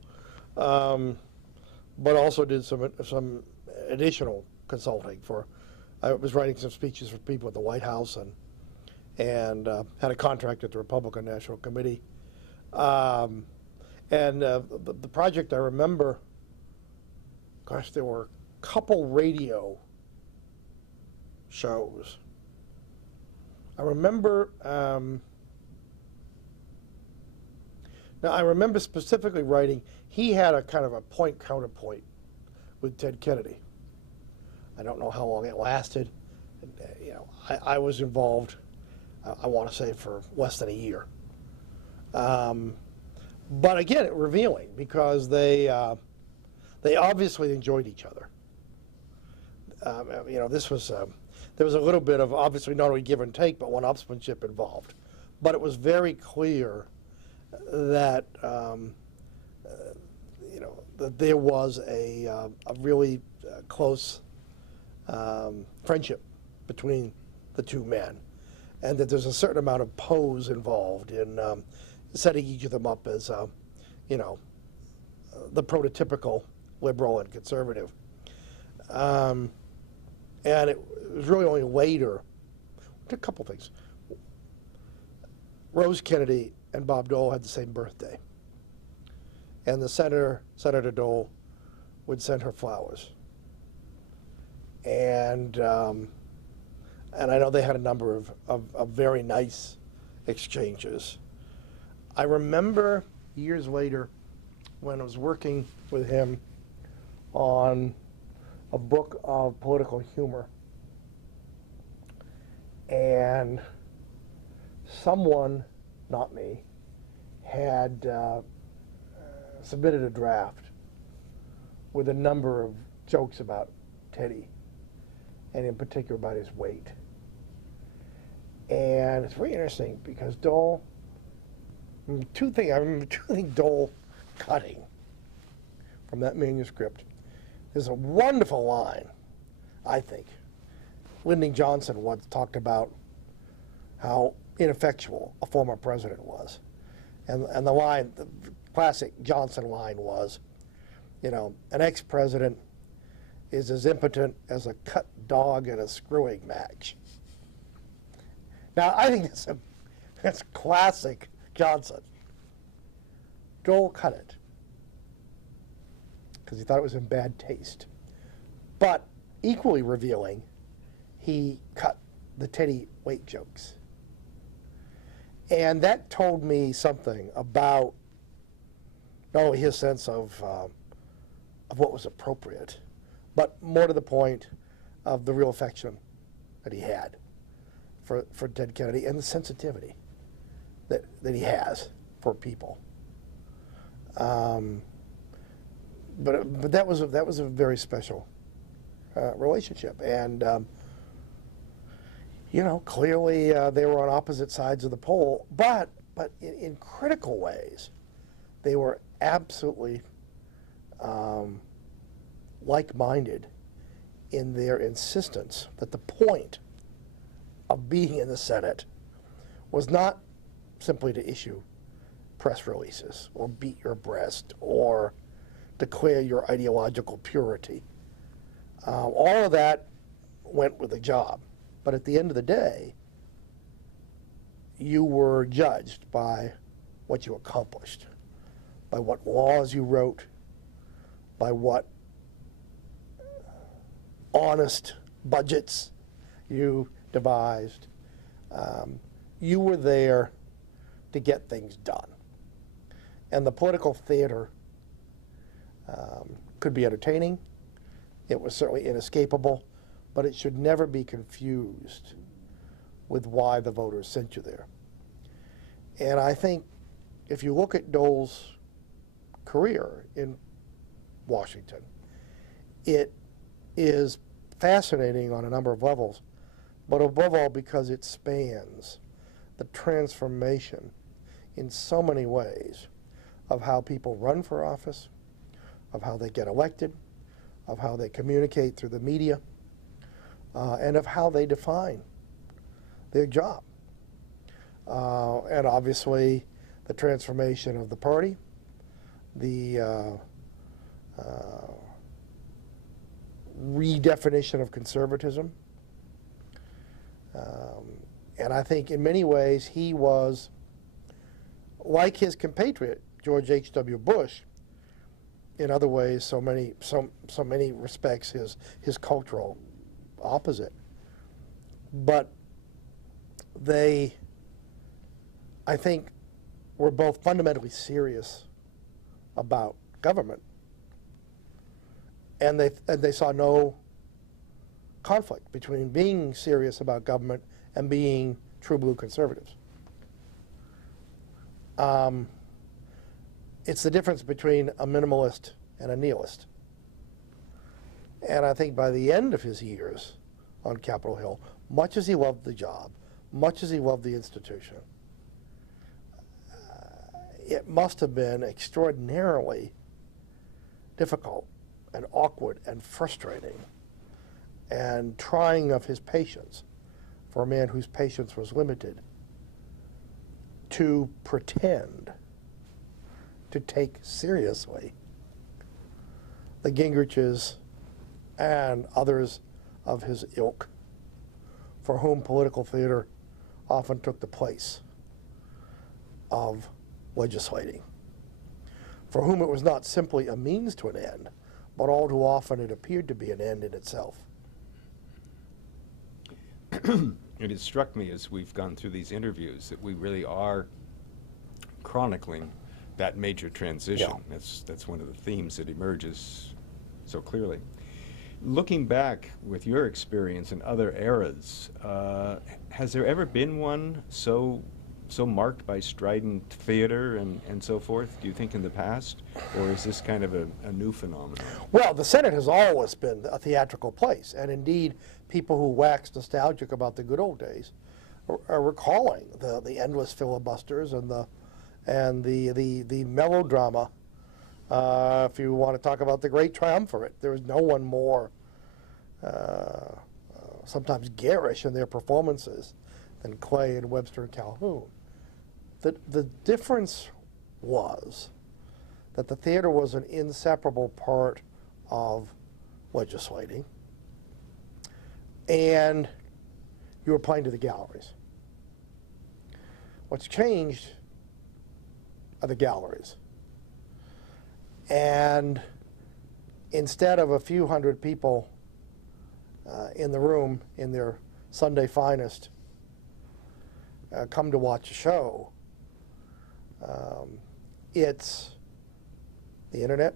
but also did some additional consulting for. I was writing some speeches for people at the White House and had a contract at the Republican National Committee. The project I remember, gosh, there were a couple radio shows. I remember, now I remember specifically writing, he had a kind of a point-counterpoint with Ted Kennedy. I don't know how long it lasted. You know, I was involved, I want to say, for less than a year. But again, revealing, because they They obviously enjoyed each other. You know, this was there was a little bit of obviously not only give and take, but one-upsmanship involved. But it was very clear that you know, that there was a really close friendship between the two men, and that there's a certain amount of pose involved in setting each of them up as, you know, the prototypical liberal and conservative. And it was really only later, a couple things. Rose Kennedy and Bob Dole had the same birthday. And the Senator Dole, would send her flowers. And I know they had a number of very nice exchanges. I remember years later when I was working with him on a book of political humor, and someone, not me, had submitted a draft with a number of jokes about Teddy, and in particular about his weight. And it's very interesting because Dole, I remember two things Dole cutting from that manuscript. There's a wonderful line, I think. Lyndon Johnson once talked about how ineffectual a former president was. And the line, the classic Johnson line was, you know, an ex-president is as impotent as a cut dog in a screwing match. Now, I think that's classic Johnson. Dole cut it because he thought it was in bad taste. But equally revealing, he cut the Teddy weight jokes. And that told me something about not only his sense of what was appropriate, but more to the point of the real affection that he had for Ted Kennedy and the sensitivity that he has for people. But that was a very special relationship, and you know, clearly they were on opposite sides of the pole, but in critical ways, they were absolutely like-minded in their insistence that the point of being in the Senate was not simply to issue press releases or beat your breast or declare your ideological purity. All of that went with the job. But at the end of the day, you were judged by what you accomplished, by what laws you wrote, by what honest budgets you devised. You were there to get things done. And the political theater could be entertaining. It was certainly inescapable, but it should never be confused with why the voters sent you there. And I think if you look at Dole's career in Washington, it is fascinating on a number of levels, but above all because it spans the transformation in so many ways of how people run for office, of how they get elected, of how they communicate through the media, and of how they define their job. And obviously, the transformation of the party, the redefinition of conservatism. And I think in many ways he was, like his compatriot, George H.W. Bush, in other ways, so many respects, his cultural opposite. But they, I think, were both fundamentally serious about government, and they saw no conflict between being serious about government and being true blue conservatives. It's the difference between a minimalist and a nihilist. And I think by the end of his years on Capitol Hill, much as he loved the job, much as he loved the institution, it must have been extraordinarily difficult and awkward and frustrating and trying of his patience for a man whose patience was limited to pretend to take seriously the Gingriches and others of his ilk, for whom political theater often took the place of legislating, for whom it was not simply a means to an end, but all too often it appeared to be an end in itself. It has struck me as we've gone through these interviews that we really are chronicling that major transition. Yeah. That's one of the themes that emerges so clearly. Looking back with your experience in other eras, has there ever been one so marked by strident theater and so forth, do you think, in the past? Or is this kind of a new phenomenon? Well, the Senate has always been a theatrical place, and indeed, people who wax nostalgic about the good old days are recalling the endless filibusters and the melodrama. If you want to talk about the great triumvirate, there was no one more sometimes garish in their performances than Clay and Webster and Calhoun. The difference was that the theater was an inseparable part of legislating, and you were playing to the galleries. What's changed are the galleries. And instead of a few hundred people in the room in their Sunday finest come to watch a show, it's the internet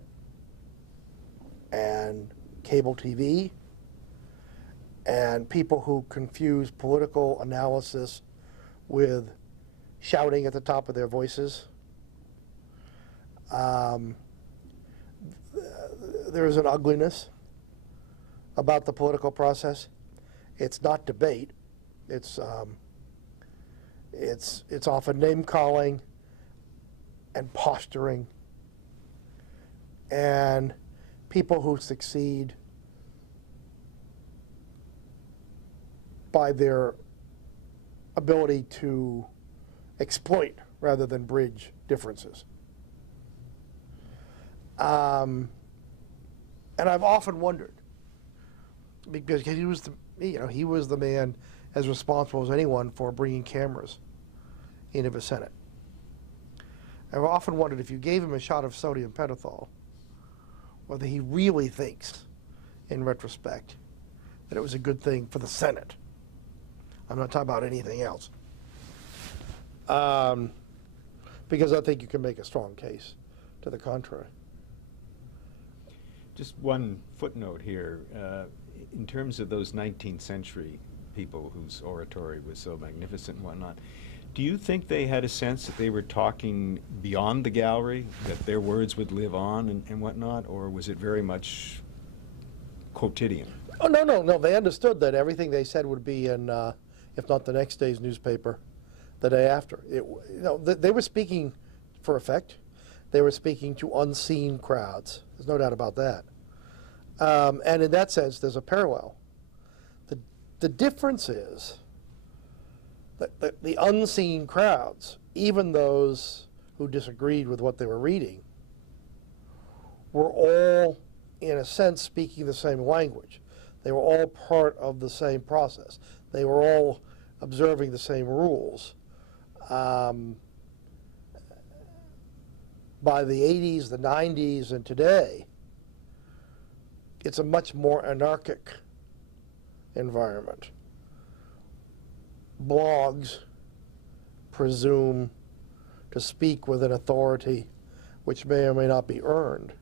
and cable TV and people who confuse political analysis with shouting at the top of their voices. There is an ugliness about the political process. It's not debate. It's often name-calling and posturing, and people who succeed by their ability to exploit rather than bridge differences. And I've often wondered, because he was the man as responsible as anyone for bringing cameras into the Senate. I've often wondered if you gave him a shot of sodium pentothal, whether he really thinks, in retrospect, that it was a good thing for the Senate. I'm not talking about anything else. Because I think you can make a strong case to the contrary. Just one footnote here. In terms of those 19th century people whose oratory was so magnificent and whatnot, do you think they had a sense that they were talking beyond the gallery, that their words would live on and whatnot, or was it very much quotidian? Oh, no. They understood that everything they said would be in, if not the next day's newspaper, the day after. They were speaking for effect. They were speaking to unseen crowds. There's no doubt about that. And in that sense, there's a parallel. The difference is that the unseen crowds, even those who disagreed with what they were reading, were all, in a sense, speaking the same language. They were all part of the same process. They were all observing the same rules. By the 80s, the 90s, and today, it's a much more anarchic environment. Blogs presume to speak with an authority which may or may not be earned,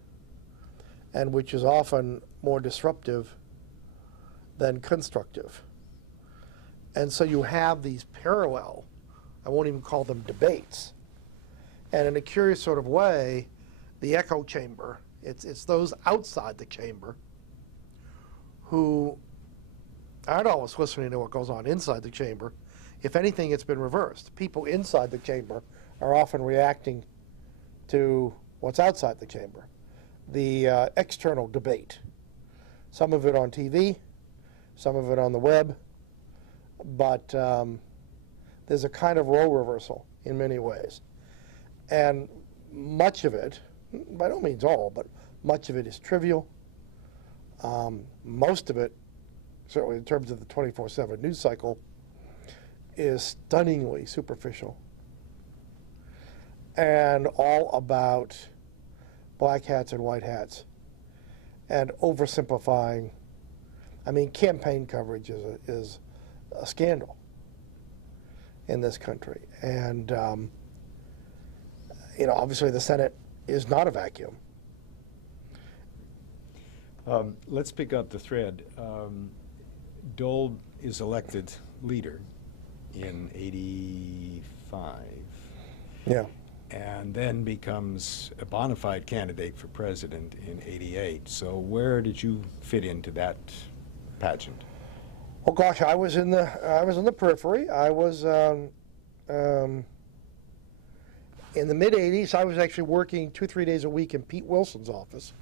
and which is often more disruptive than constructive. And so you have these parallel, I won't even call them debates, and in a curious sort of way, the echo chamber, it's those outside the chamber who aren't always listening to what goes on inside the chamber. If anything, it's been reversed. People inside the chamber are often reacting to what's outside the chamber, the external debate. Some of it on TV, some of it on the web, but there's a kind of role reversal in many ways. And much of it, by no means all, but much of it is trivial. Most of it, certainly in terms of the 24/7 news cycle, is stunningly superficial and all about black hats and white hats and oversimplifying. I mean, campaign coverage is a scandal in this country. And, you know, obviously the Senate is not a vacuum. Let's pick up the thread. Dole is elected leader in '85. Yeah. And then becomes a bona fide candidate for president in '88. So where did you fit into that pageant? Oh gosh, I was in the periphery. I was in the mid '80s. I was actually working 2-3 days a week in Pete Wilson's office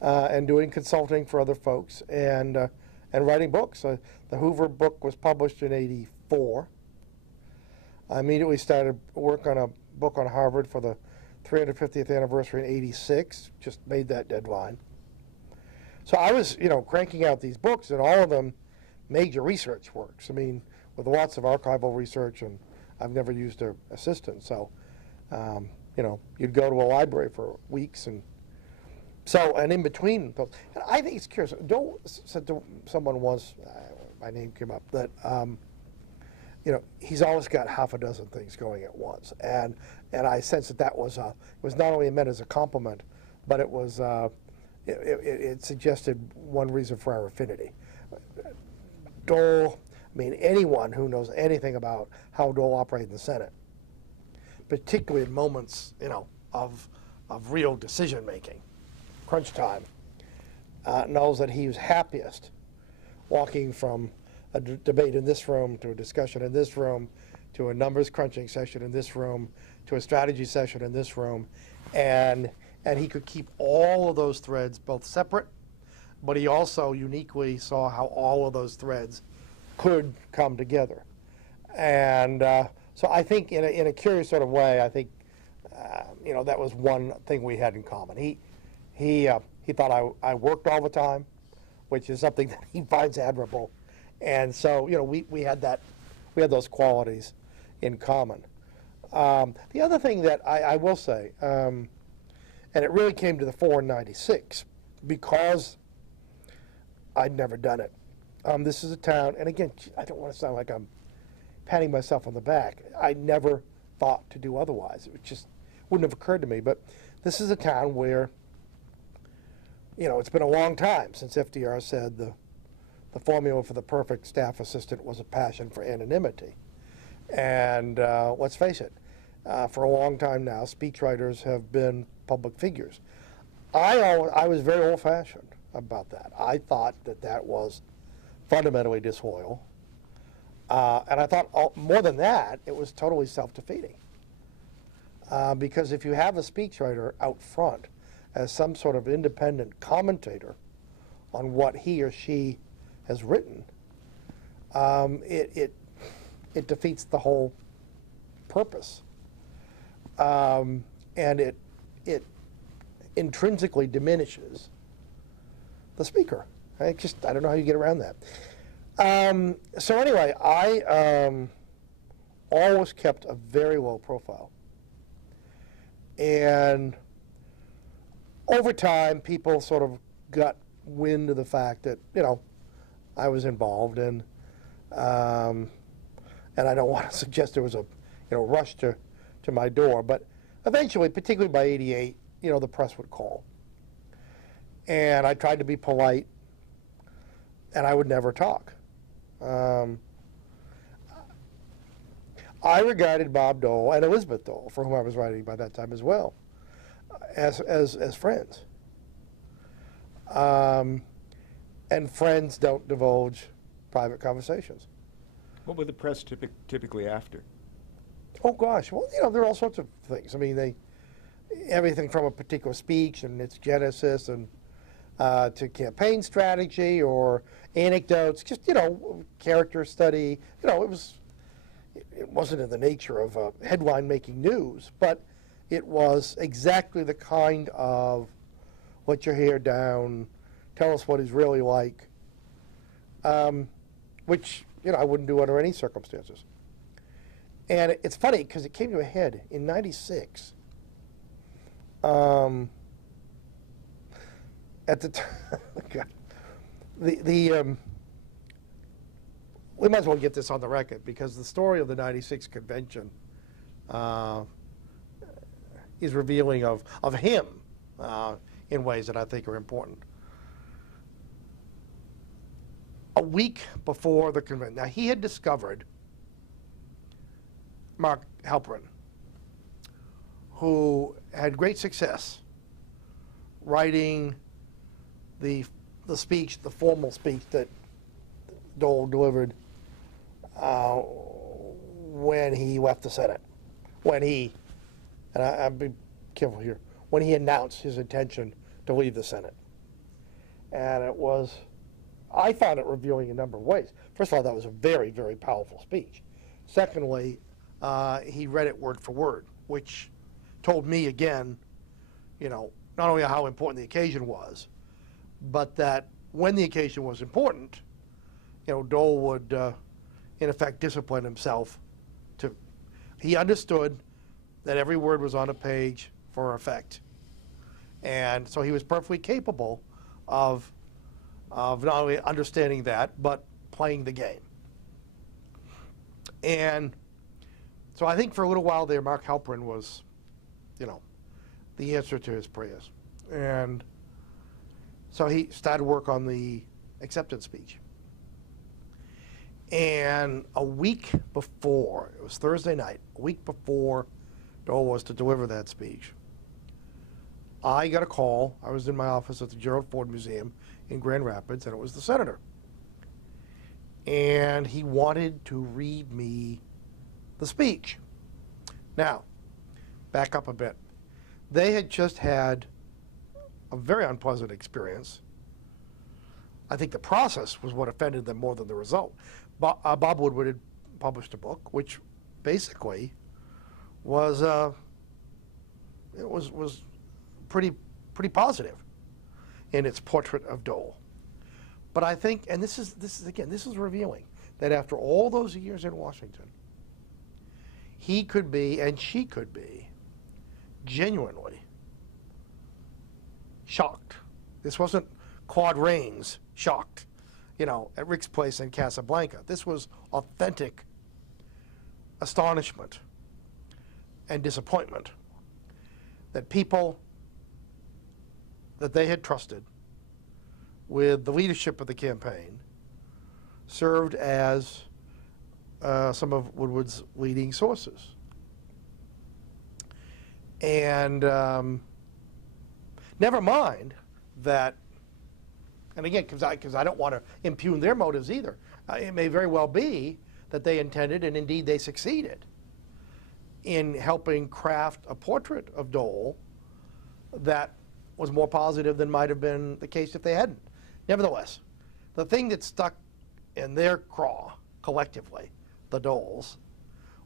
and doing consulting for other folks and writing books. The Hoover book was published in '84. I immediately started work on a book on Harvard for the 350th anniversary in '86. Just made that deadline. So I was, you know, cranking out these books, and all of them major research works. I mean, with lots of archival research, and I've never used an assistant. So, you know, you'd go to a library for weeks, and in between those, and I think it's curious. Dole said to someone once, my name came up, that you know, he's always got half a dozen things going at once, and I sensed that was not only meant as a compliment, but it was it suggested one reason for our affinity. Dole, I mean, anyone who knows anything about how Dole operated in the Senate, particularly in moments, you know, of real decision making, crunch time, knows that he was happiest walking from a debate in this room to a discussion in this room to a numbers crunching session in this room to a strategy session in this room, and he could keep all of those threads both separate, but he also uniquely saw how all of those threads could come together. And so I think in a curious sort of way, I think you know, that was one thing we had in common. He thought I worked all the time, which is something that he finds admirable. And so, you know, we had those qualities in common. The other thing that I will say, and it really came to the fore in '96, because I'd never done it. This is a town, and again, I don't want to sound like I'm patting myself on the back. I never thought to do otherwise. It just wouldn't have occurred to me. But this is a town where, you know, it's been a long time since FDR said the formula for the perfect staff assistant was a passion for anonymity. And let's face it, for a long time now, speechwriters have been public figures. I was very old-fashioned about that. I thought that was fundamentally disloyal. And I thought, more than that, it was totally self-defeating. Because if you have a speechwriter out front as some sort of independent commentator on what he or she has written, it defeats the whole purpose. And it intrinsically diminishes the speaker. I don't know how you get around that. So anyway, I always kept a very low profile. And over time, people sort of got wind of the fact that, you know, I was involved, and I don't want to suggest there was a, you know, rush to my door, but eventually, particularly by '88, you know, the press would call. And I tried to be polite, and I would never talk. I regarded Bob Dole and Elizabeth Dole, for whom I was writing by that time as well, as friends. and friends don't divulge private conversations. What would the press typically after? Oh gosh, well, you know, there are all sorts of things. I mean, everything from a particular speech and its genesis and to campaign strategy or anecdotes, just, you know, character study. You know, it wasn't in the nature of headline-making news, but it was exactly the kind of let your hair down, tell us what he's really like, which, you know, I wouldn't do under any circumstances. And it's funny because it came to a head in '96. At the time, we might as well get this on the record because the story of the '96 convention is revealing of him in ways that I think are important. A week before the convention, now he had discovered Mark Halperin, who had great success writing the speech, the formal speech that Dole delivered when he left the Senate. When he, and I'll be careful here, when he announced his intention to leave the Senate. And it was, I found it revealing in a number of ways. First of all, that was a very, very powerful speech. Secondly, he read it word for word, which told me again, you know, not only how important the occasion was, but that when the occasion was important, you know, Dole would, in effect, discipline himself to. He understood that every word was on a page for effect, and so he was perfectly capable of not only understanding that but playing the game. And so I think for a little while there, Mark Halperin was, you know, the answer to his prayers. And so he started work on the acceptance speech. And a week before, it was Thursday night, a week before Dole was to deliver that speech, I got a call. I was in my office at the Gerald Ford Museum in Grand Rapids, and it was the senator. And he wanted to read me the speech. Now, back up a bit. They had just had a very unpleasant experience. I think the process was what offended them more than the result. Bob Woodward had published a book which basically was it was pretty positive in its portrait of Dole. But I think, and this is revealing that after all those years in Washington, he could be and she could be genuinely shocked. This wasn't Claude Rains shocked, you know, at Rick's place in Casablanca. This was authentic astonishment and disappointment that people that they had trusted with the leadership of the campaign served as some of Woodward's leading sources. And never mind that, and again, because I don't want to impugn their motives either, it may very well be that they intended, and indeed they succeeded, in helping craft a portrait of Dole that was more positive than might have been the case if they hadn't. Nevertheless, the thing that stuck in their craw, collectively, the Doles,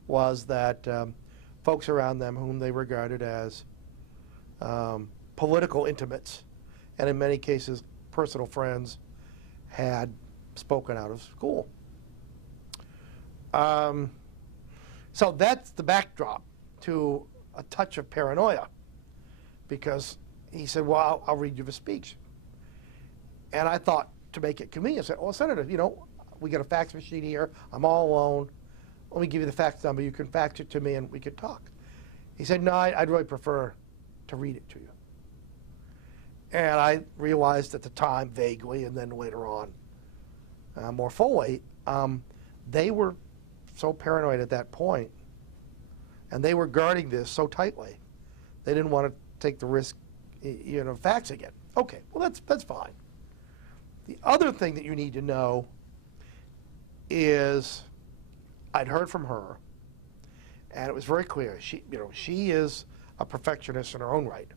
was that folks around them whom they regarded as political intimates, and in many cases personal friends, had spoken out of school. So that's the backdrop to a touch of paranoia, because he said, well, I'll read you the speech. And I thought, to make it convenient, I said, well, Senator, you know, we got a fax machine here. I'm all alone. Let me give you the fax number. You can fax it to me and we could talk. He said, no, I'd really prefer to read it to you. And I realized at the time, vaguely, and then later on, more fully, they were so paranoid at that point, and they were guarding this so tightly, they didn't want to take the risk, you know, faxing it. Okay, well, that's fine. The other thing that you need to know is I'd heard from her, and it was very clear. She is a perfectionist in her own right.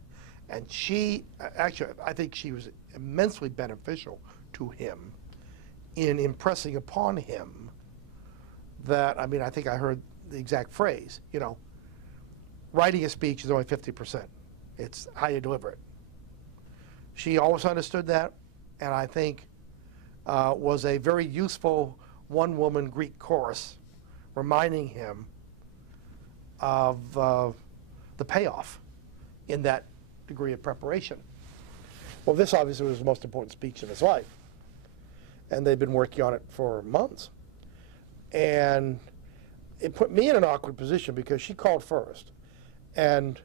And she, actually, I think she was immensely beneficial to him in impressing upon him that, I mean, I think I heard the exact phrase, writing a speech is only 50%. It's how you deliver it. She always understood that, and I think was a very useful one-woman Greek chorus reminding him of the payoff in that degree of preparation. Well, this obviously was the most important speech of his life, and they'd been working on it for months. And it put me in an awkward position because she called first and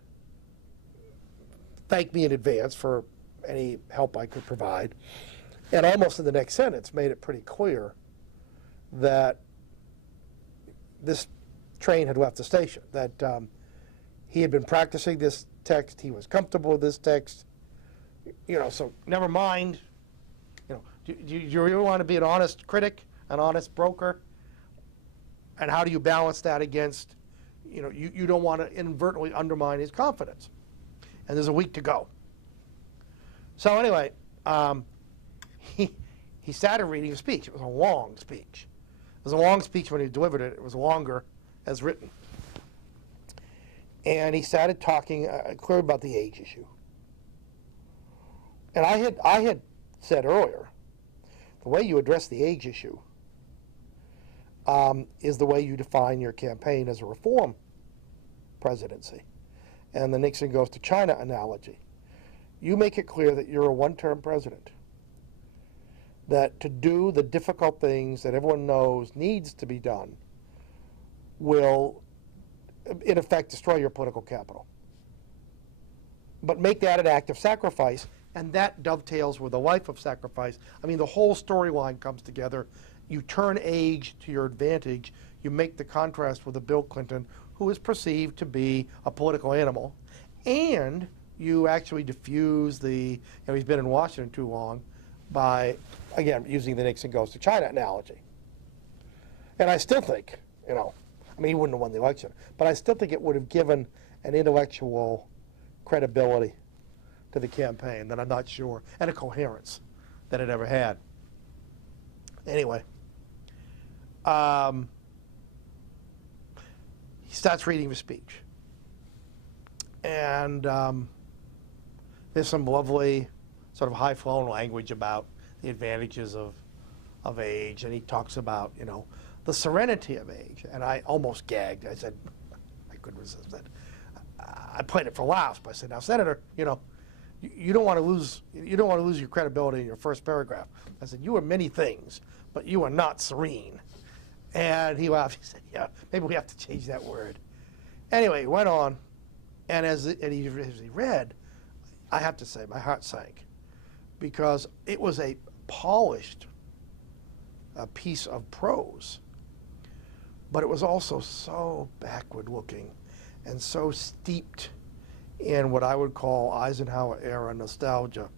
thanked me in advance for any help I could provide, and almost in the next sentence made it pretty clear that this train had left the station, that he had been practicing this text, he was comfortable with this text, so never mind, do you really want to be an honest critic, an honest broker? And how do you balance that against, you don't want to inadvertently undermine his confidence. And there's a week to go. So anyway, he started reading a speech. It was a long speech. It was a long speech when he delivered it. It was longer as written. And he started talking clearly about the age issue. And I had said earlier, the way you address the age issue is the way you define your campaign as a reform presidency. And the Nixon goes to China analogy. You make it clear that you're a one-term president, that to do the difficult things that everyone knows needs to be done will, in effect, destroy your political capital. But make that an act of sacrifice, and that dovetails with a life of sacrifice. I mean, the whole storyline comes together. You turn age to your advantage. You make the contrast with a Bill Clinton who is perceived to be a political animal, and you actually diffuse the, he's been in Washington too long, by, again, using the Nixon goes to China analogy. And I still think, he wouldn't have won the election, but I still think it would have given an intellectual credibility to the campaign that I'm not sure, and a coherence that it ever had. Anyway, he starts reading the speech. And there's some lovely sort of high-flown language about the advantages of age, and he talks about, the serenity of age. And I almost gagged. I said, I couldn't resist it. I played it for laughs, but I said, now, Senator, you don't want to lose your credibility in your first paragraph. I said, you are many things, but you are not serene. And he laughed. He said, yeah, maybe we have to change that word. Anyway, he went on, and as he read, I have to say, my heart sank, because it was a polished piece of prose, but it was also so backward-looking and so steeped in what I would call Eisenhower-era nostalgia.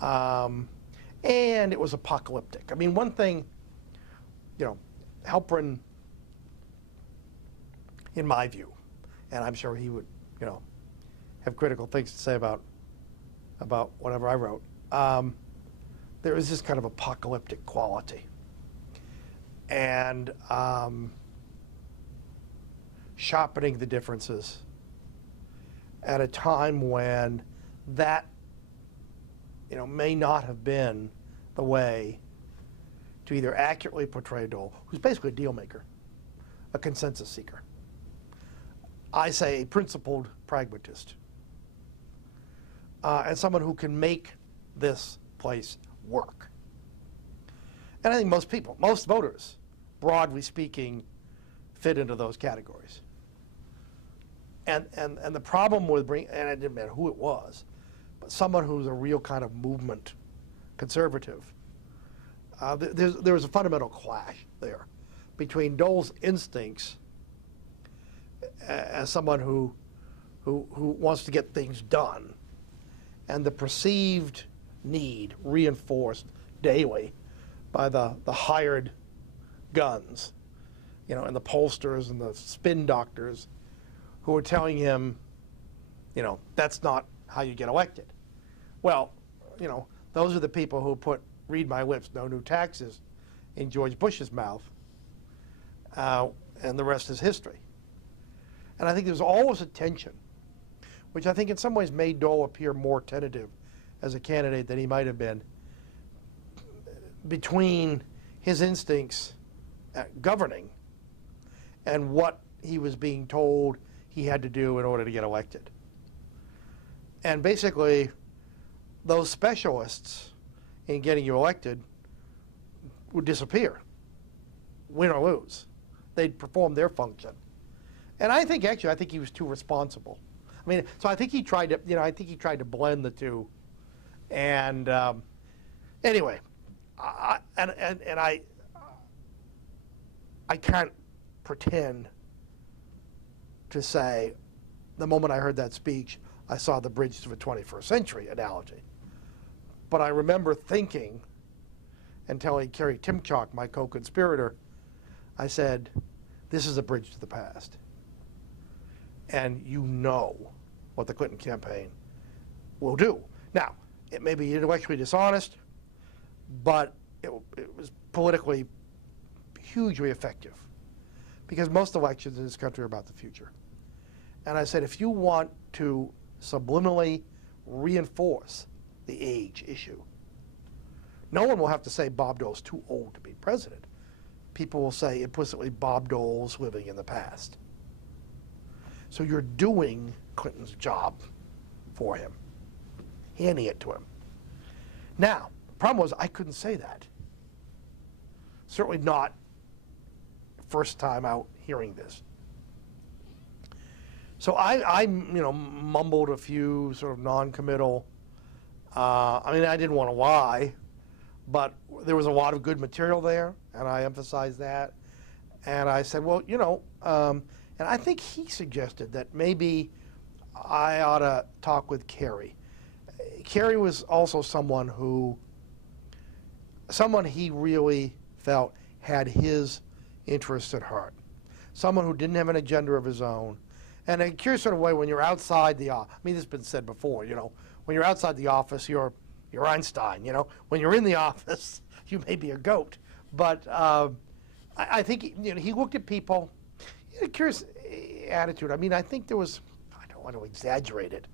And it was apocalyptic. I mean, one thing, Halperin, in my view, and I'm sure he would, have critical things to say about whatever I wrote, there is this kind of apocalyptic quality. And sharpening the differences at a time when that, may not have been the way to either accurately portray Dole, who's basically a deal maker, a consensus seeker. I say a principled pragmatist, and someone who can make this place work. And I think most voters, broadly speaking, fit into those categories. And the problem with and it didn't matter who it was, but someone who's a real kind of movement conservative, there was a fundamental clash there between Dole's instincts as someone who wants to get things done, and the perceived need reinforced daily by the hired guns, you know, and the pollsters and the spin doctors who are telling him, you know, that's not how you get elected. Well, you know, those are the people who put "read my lips, no new taxes" in George Bush's mouth, and the rest is history. And I think there's always a tension, which I think in some ways made Dole appear more tentative as a candidate than he might have been, between his instincts at governing and what he was being told he had to do in order to get elected. And basically, those specialists in getting you elected would disappear, win or lose. They'd perform their function. And I think he was too responsible. I mean, so I think he tried to, you know, I think he tried to blend the two. And anyway, I can't pretend to say the moment I heard that speech, I saw the bridge to the 21st century analogy. But I remember thinking and telling Kerry Timchok, my co-conspirator, I said, this is a bridge to the past. And you know what the Clinton campaign will do. Now, it may be intellectually dishonest, but it was politically hugely effective, because most elections in this country are about the future. And I said, if you want to subliminally reinforce the age issue, no one will have to say Bob Dole's too old to be president. People will say implicitly Bob Dole's living in the past. So you're doing Clinton's job for him, handing it to him. Now, the problem was I couldn't say that. Certainly not first time out hearing this. So I mumbled a few sort of non-committal. I mean, I didn't want to lie, but there was a lot of good material there, and I emphasized that. And I said, well, you know, and I think he suggested that maybe I ought to talk with Kerry. Kerry was also someone he really felt had his interests at heart. Someone who didn't have an agenda of his own. And in a curious sort of way, when you're outside the office, I mean, this has been said before, you know, when you're outside the office, you're Einstein, you know. When you're in the office, you may be a goat. But I think, you know, he looked at people, he had a curious attitude. I mean, I think there was, I don't want to exaggerate it,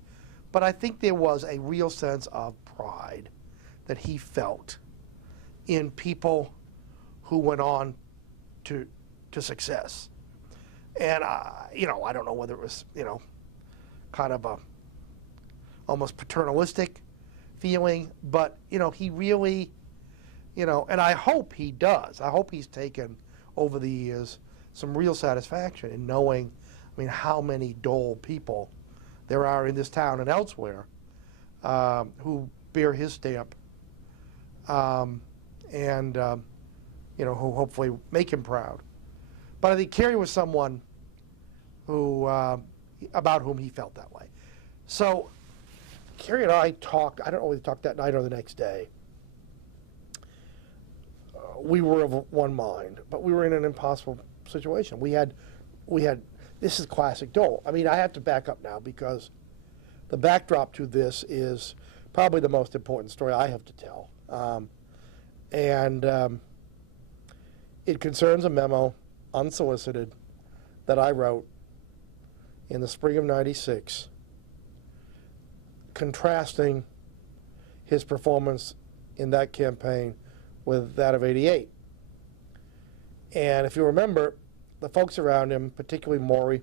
but I think there was a real sense of pride that he felt in people who went on to success. And, you know, I don't know whether it was, you know, kind of a almost paternalistic feeling, but, you know, he really, you know, and I hope he does. I hope he's taken over the years some real satisfaction in knowing, I mean, how many Dole people there are in this town and elsewhere who bear his stamp and, you know, who hopefully make him proud. But I think Kerry was someone who, about whom he felt that way. So Kerry and I talked, I don't know whether we talked that night or the next day. We were of one mind, but we were in an impossible situation. We had, this is classic Dole. I mean, I have to back up now because the backdrop to this is probably the most important story I have to tell. It concerns a memo, unsolicited, that I wrote in the spring of '96, contrasting his performance in that campaign with that of '88. And if you remember, the folks around him, particularly Maury,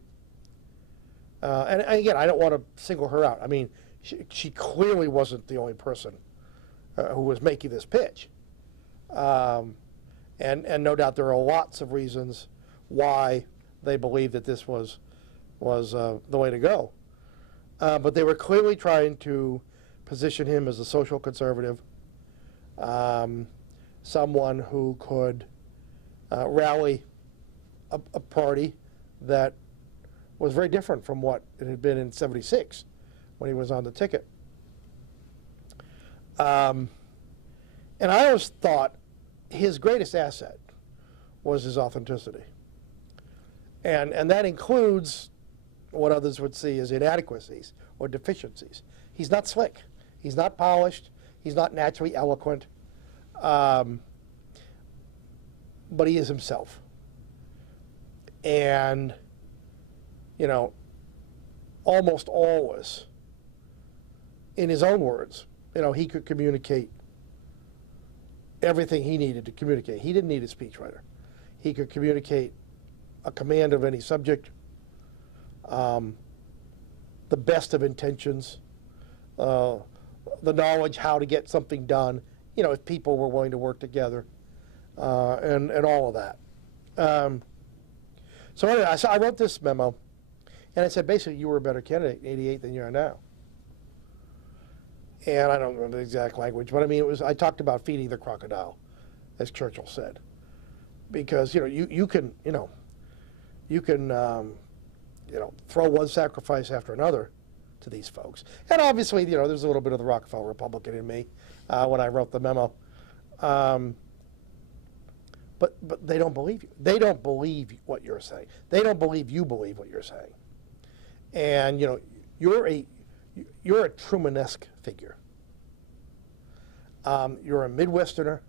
and again, I don't want to single her out. I mean, she clearly wasn't the only person who was making this pitch. And no doubt there are lots of reasons why they believed that this was the way to go. But they were clearly trying to position him as a social conservative, someone who could rally a party that was very different from what it had been in '76 when he was on the ticket. And I always thought his greatest asset was his authenticity. And that includes what others would see as inadequacies or deficiencies. He's not slick. He's not polished. He's not naturally eloquent. But he is himself. And, you know, almost always, in his own words, you know, he could communicate everything he needed to communicate. He didn't need a speechwriter. He could communicate a command of any subject, the best of intentions, the knowledge how to get something done, you know, if people were willing to work together, and all of that. So anyway, I wrote this memo, and I said, basically, you were a better candidate in '88 than you are now. And I don't remember the exact language, but I mean, I talked about feeding the crocodile, as Churchill said. Because, you know, you can throw one sacrifice after another to these folks. And obviously, you know, there's a little bit of the Rockefeller Republican in me when I wrote the memo. But they don't believe you. They don't believe what you're saying. They don't believe you believe what you're saying. And, you know, you're a Trumanesque figure. You're a Midwesterner,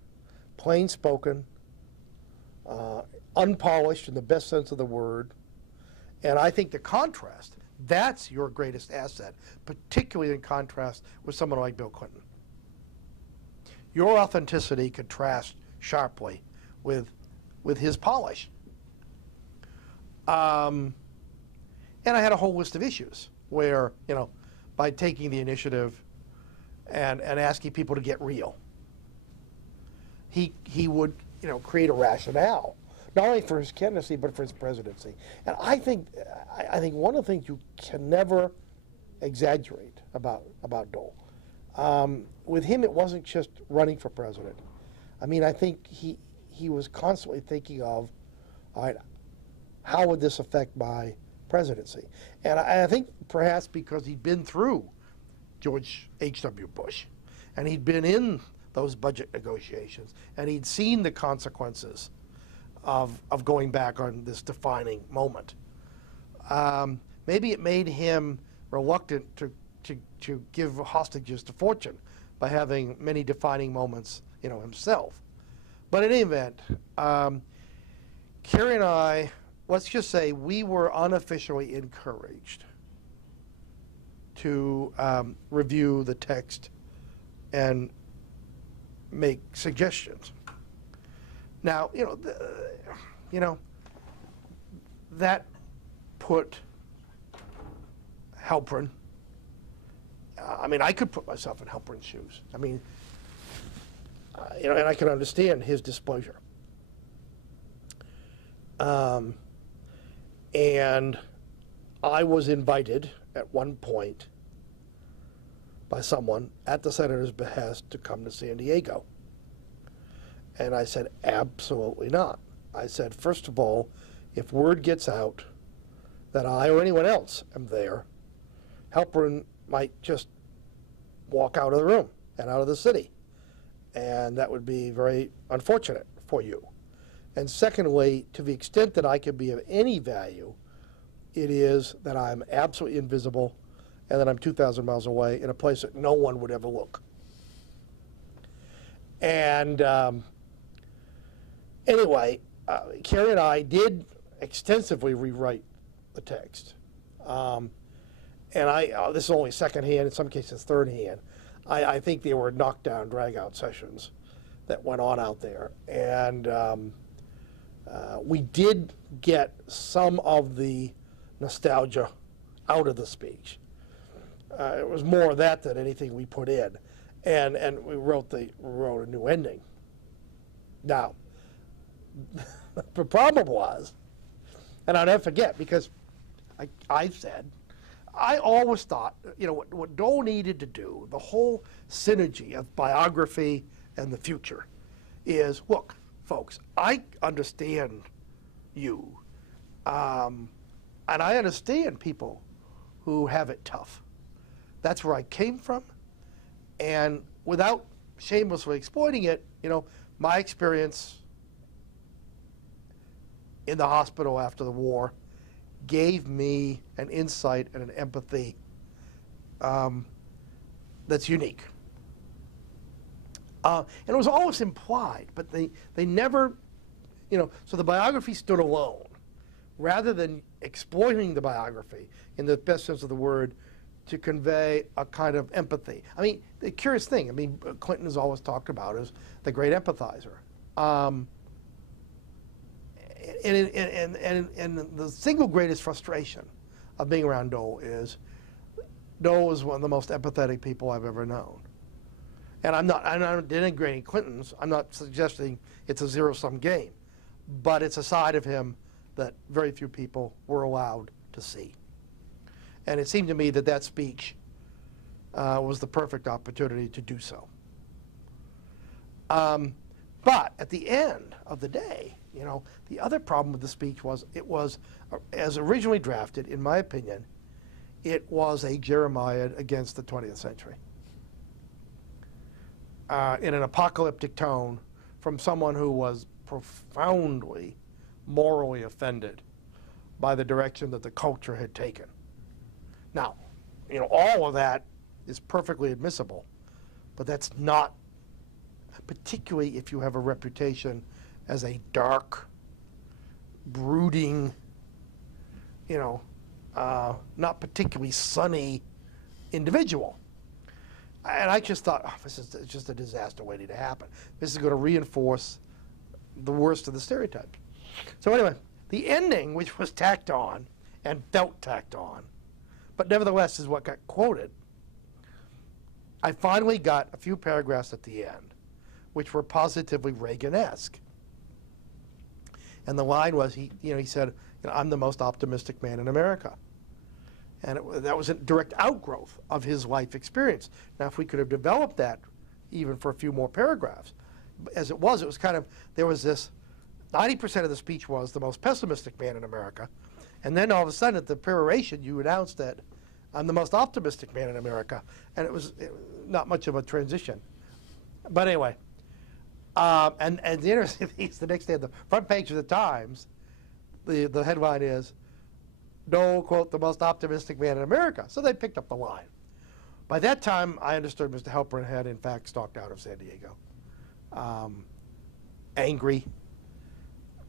plain-spoken, unpolished in the best sense of the word. And I think the contrast, that's your greatest asset, particularly in contrast with someone like Bill Clinton. Your authenticity contrasts sharply with his polish. And I had a whole list of issues where, you know, by taking the initiative and asking people to get real, he would, you know, create a rationale, not only for his candidacy, but for his presidency. And I think one of the things you can never exaggerate about Dole. With him, it wasn't just running for president. I mean, I think he was constantly thinking of, all right, how would this affect my presidency? And I think perhaps because he'd been through George H.W. Bush, and he'd been in those budget negotiations, and he'd seen the consequences of going back on this defining moment. Maybe it made him reluctant to give hostages to fortune by having many defining moments, you know, himself. But in any event, Kerry and I, let's just say we were unofficially encouraged to review the text and make suggestions. Now, that put Halperin. I mean, I could put myself in Halperin's shoes. I mean, and I can understand his displeasure. And I was invited at one point by someone at the senator's behest to come to San Diego. And I said, absolutely not. I said, first of all, if word gets out that I or anyone else am there, Halperin might just walk out of the room and out of the city. And that would be very unfortunate for you. And secondly, to the extent that I can be of any value, it is that I'm absolutely invisible and that I'm 2,000 miles away in a place that no one would ever look. And anyway, Kerry and I did extensively rewrite the text. And this is only secondhand, in some cases third hand. I think they were knockdown, drag-out sessions that went on out there. And we did get some of the nostalgia out of the speech. It was more of that than anything we put in. And we wrote a new ending. Now, the problem was, and I'll never forget, because I said, I always thought, what Dole needed to do, the whole synergy of biography and the future, is, look, folks, I understand you, and I understand people who have it tough. That's where I came from, and without shamelessly exploiting it, my experience in the hospital after the war gave me an insight and an empathy that's unique. And it was always implied, but they never, so the biography stood alone. Rather than exploiting the biography, in the best sense of the word, to convey a kind of empathy. I mean, the curious thing, Clinton is always talked about as the great empathizer. And the single greatest frustration of being around Dole is Dole is one of the most empathetic people I've ever known. And I'm not denigrating Clinton's. I'm not suggesting it's a zero-sum game. But it's a side of him that very few people were allowed to see. And it seemed to me that that speech was the perfect opportunity to do so. But at the end of the day, the other problem with the speech was it was, as originally drafted, in my opinion, it was a Jeremiad against the 20th century. In an apocalyptic tone from someone who was profoundly morally offended by the direction that the culture had taken. Now, all of that is perfectly admissible, but that's not, particularly if you have a reputation as a dark, brooding, not particularly sunny individual. And I just thought, this is just a disaster waiting to happen. This is going to reinforce the worst of the stereotypes. So anyway, the ending, which was tacked on and felt tacked on, but nevertheless is what got quoted, I finally got a few paragraphs at the end, which were positively Reagan-esque. And the line was, he said, I'm the most optimistic man in America. And that was a direct outgrowth of his life experience. Now, if we could have developed that even for a few more paragraphs, as it was kind of, there was this, 90% of the speech was the most pessimistic man in America. And then all of a sudden at the peroration, you announced that I'm the most optimistic man in America. And it was not much of a transition. But anyway, and the interesting thing is the next day on the front page of the Times, the headline is, Dole, quote, the most optimistic man in America. So they picked up the line. By that time, I understood Mr. Herbert had, in fact, stalked out of San Diego. Angry,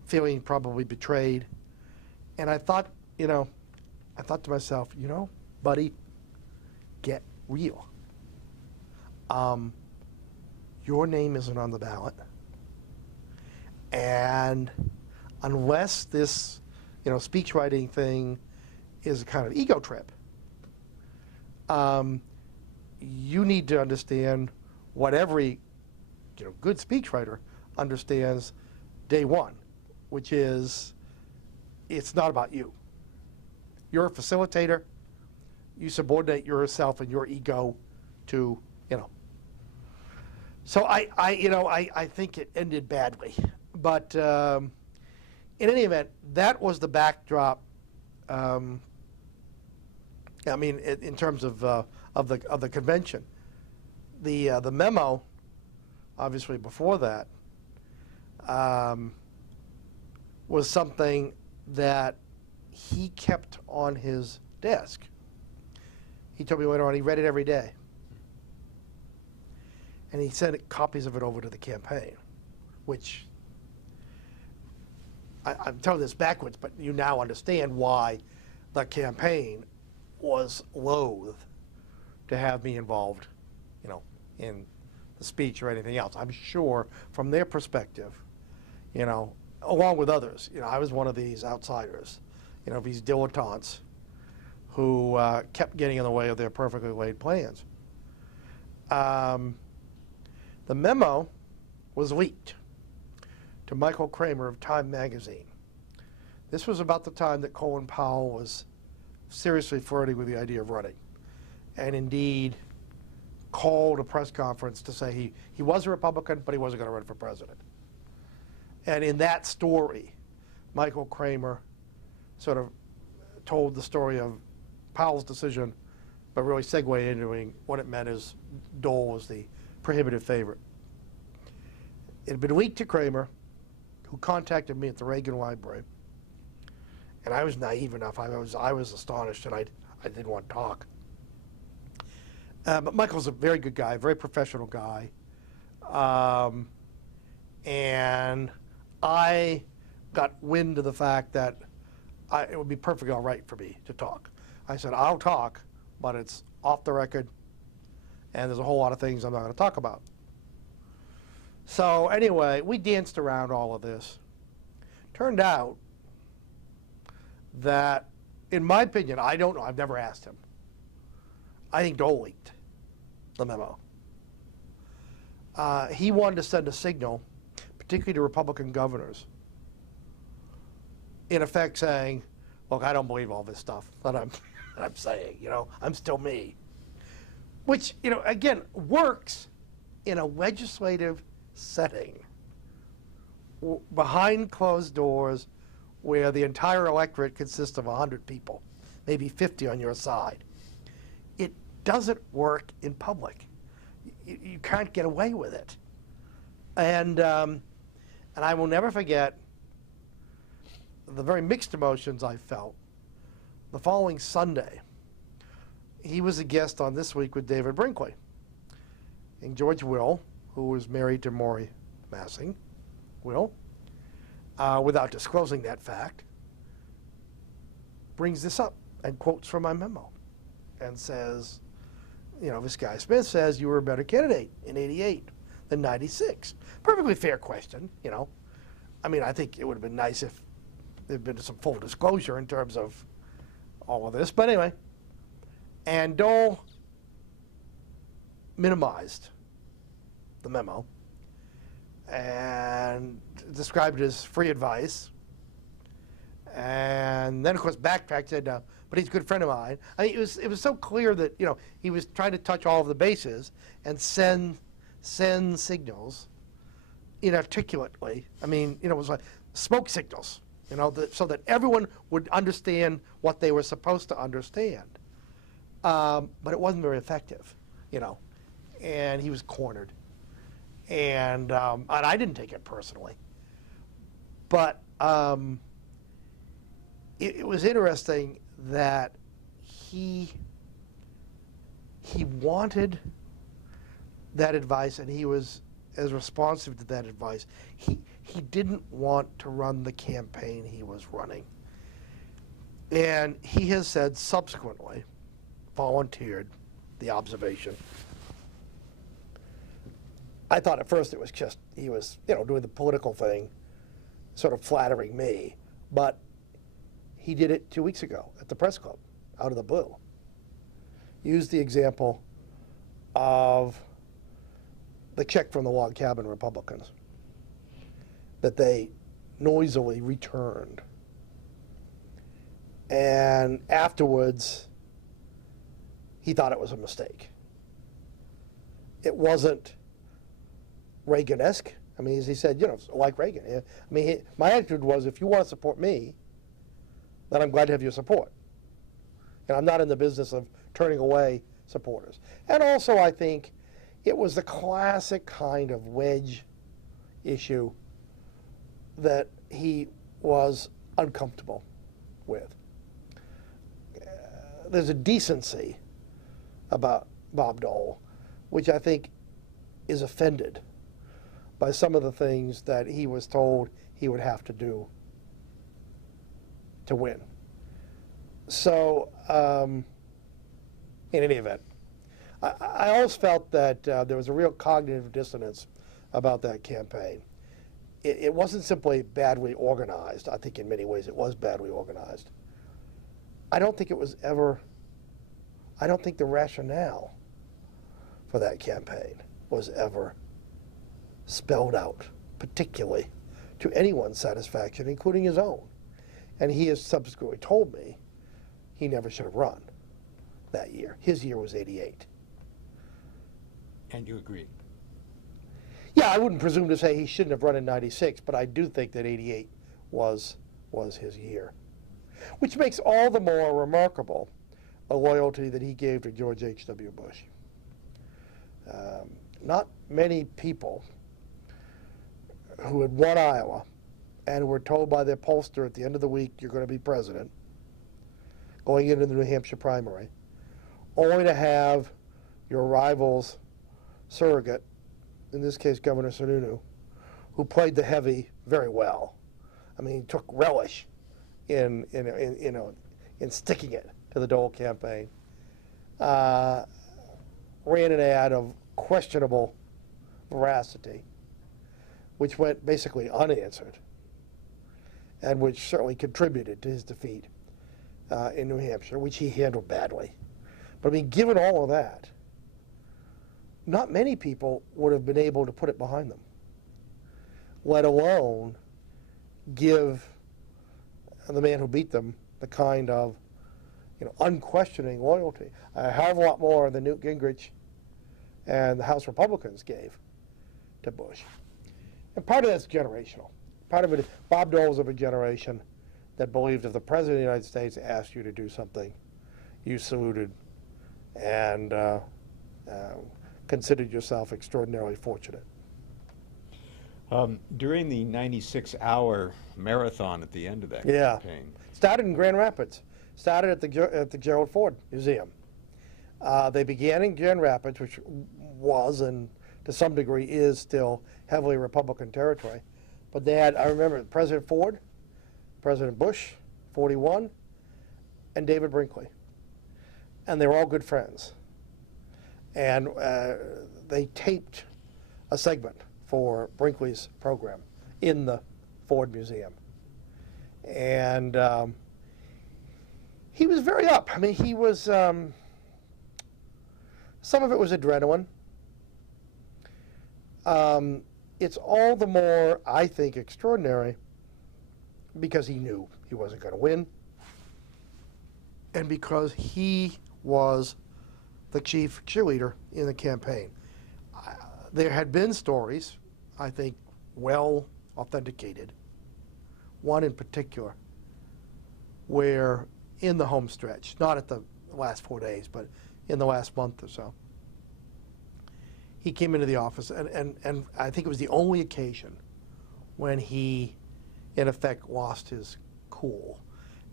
feeling probably betrayed. And I thought, I thought to myself, buddy, get real. Your name isn't on the ballot. And unless this, speech writing thing is a kind of ego trip, you need to understand what every good speechwriter understands day one, which is it's not about you. You're a facilitator. You subordinate yourself and your ego to, So I think it ended badly. But in any event, that was the backdrop. In terms of the convention, the memo, obviously before that, was something that he kept on his desk. He told me later on he read it every day, and he sent copies of it over to the campaign, which I'm telling this backwards, but you now understand why the campaign was loath to have me involved, in the speech or anything else. I'm sure from their perspective, along with others, I was one of these outsiders, these dilettantes who kept getting in the way of their perfectly laid plans. The memo was leaked to Michael Kramer of Time magazine. This was about the time that Colin Powell was seriously flirting with the idea of running, and indeed called a press conference to say he was a Republican, but he wasn't going to run for president. And in that story, Michael Kramer sort of told the story of Powell's decision, but really segued into what it meant is Dole was the prohibitive favorite. It had been leaked to Kramer, who contacted me at the Reagan Library, and I was naive enough. I was astonished, and I didn't want to talk. But Michael's a very good guy, very professional guy, and I got wind of the fact that it would be perfectly all right for me to talk. I said, I'll talk, but it's off the record, and there's a whole lot of things I'm not going to talk about. So anyway, we danced around all of this. Turned out that, in my opinion, I don't know, I've never asked him, I think Dole leaked the memo. He wanted to send a signal, particularly to Republican governors, in effect saying, look, I don't believe all this stuff that I'm saying, you know, I'm still me. Which, you know, again, works in a legislative setting behind closed doors where the entire electorate consists of 100 people, maybe 50 on your side. It doesn't work in public. You can't get away with it. And I will never forget the very mixed emotions I felt the following Sunday. He was a guest on This Week with David Brinkley. And George Will, who was married to Maury Massing, Will, without disclosing that fact, brings this up and quotes from my memo and says, you know, this guy Smith says you were a better candidate in '88 than '96. Perfectly fair question, you know. I mean, I think it would have been nice if there'd been some full disclosure in terms of all of this. But anyway, and Dole minimized the memo and described it as free advice. And then, of course, backtracked, said, but he's a good friend of mine. I mean, it was so clear that, you know, he was trying to touch all of the bases and send signals inarticulately. I mean, you know, it was like smoke signals, you know, so that everyone would understand what they were supposed to understand. But it wasn't very effective, you know, and he was cornered. And I didn't take it personally. But it was interesting that he wanted that advice, and he was as responsive to that advice. He didn't want to run the campaign he was running. And he has said subsequently, volunteered the observation. I thought at first it was just, he was, you know, doing the political thing, sort of flattering me. But he did it 2 weeks ago at the press club, out of the blue. Used the example of the check from the log cabin Republicans that they noisily returned. And afterwards, he thought it was a mistake. It wasn't Reagan-esque. I mean, as he said, you know, like Reagan. I mean, my attitude was, if you want to support me, then I'm glad to have your support. And I'm not in the business of turning away supporters. And also, I think it was the classic kind of wedge issue that he was uncomfortable with. There's a decency about Bob Dole, which I think is offended by some of the things that he was told he would have to do to win. So, in any event, I always felt that there was a real cognitive dissonance about that campaign. It wasn't simply badly organized. I think in many ways it was badly organized. I don't think the rationale for that campaign was ever spelled out, particularly to anyone's satisfaction, including his own. And he has subsequently told me he never should have run that year. His year was '88. And you agree? Yeah, I wouldn't presume to say he shouldn't have run in '96, but I do think that '88 was his year. Which makes all the more remarkable a loyalty that he gave to George H.W. Bush. not many people who had won Iowa and were told by their pollster at the end of the week, you're going to be president, going into the New Hampshire primary, only to have your rival's surrogate, in this case Governor Sununu, who played the heavy very well. I mean, he took relish in sticking it to the Dole campaign. Ran an ad of questionable veracity, which went basically unanswered, and which certainly contributed to his defeat in New Hampshire, which he handled badly. But I mean, given all of that, not many people would have been able to put it behind them, let alone give the man who beat them the kind of unquestioning loyalty, a hell of a lot more than Newt Gingrich and the House Republicans gave to Bush. And part of that's generational. Part of it is Bob Dole was of a generation that believed if the President of the United States asked you to do something, you saluted and considered yourself extraordinarily fortunate. During the 96-hour marathon at the end of that campaign. Started in Grand Rapids. Started at the Gerald Ford Museum. They began in Grand Rapids, which was and to some degree is still heavily Republican territory. But they had, I remember, President Ford, President Bush, 41, and David Brinkley. And they were all good friends. And they taped a segment for Brinkley's program in the Ford Museum. And he was very up. I mean, he was, some of it was adrenaline. It's all the more, I think, extraordinary because he knew he wasn't going to win and because he was the chief cheerleader in the campaign. There had been stories, I think, well authenticated, one in particular, where in the home stretch, not at the last 4 days, but in the last month or so, he came into the office, and I think it was the only occasion when he, in effect, lost his cool.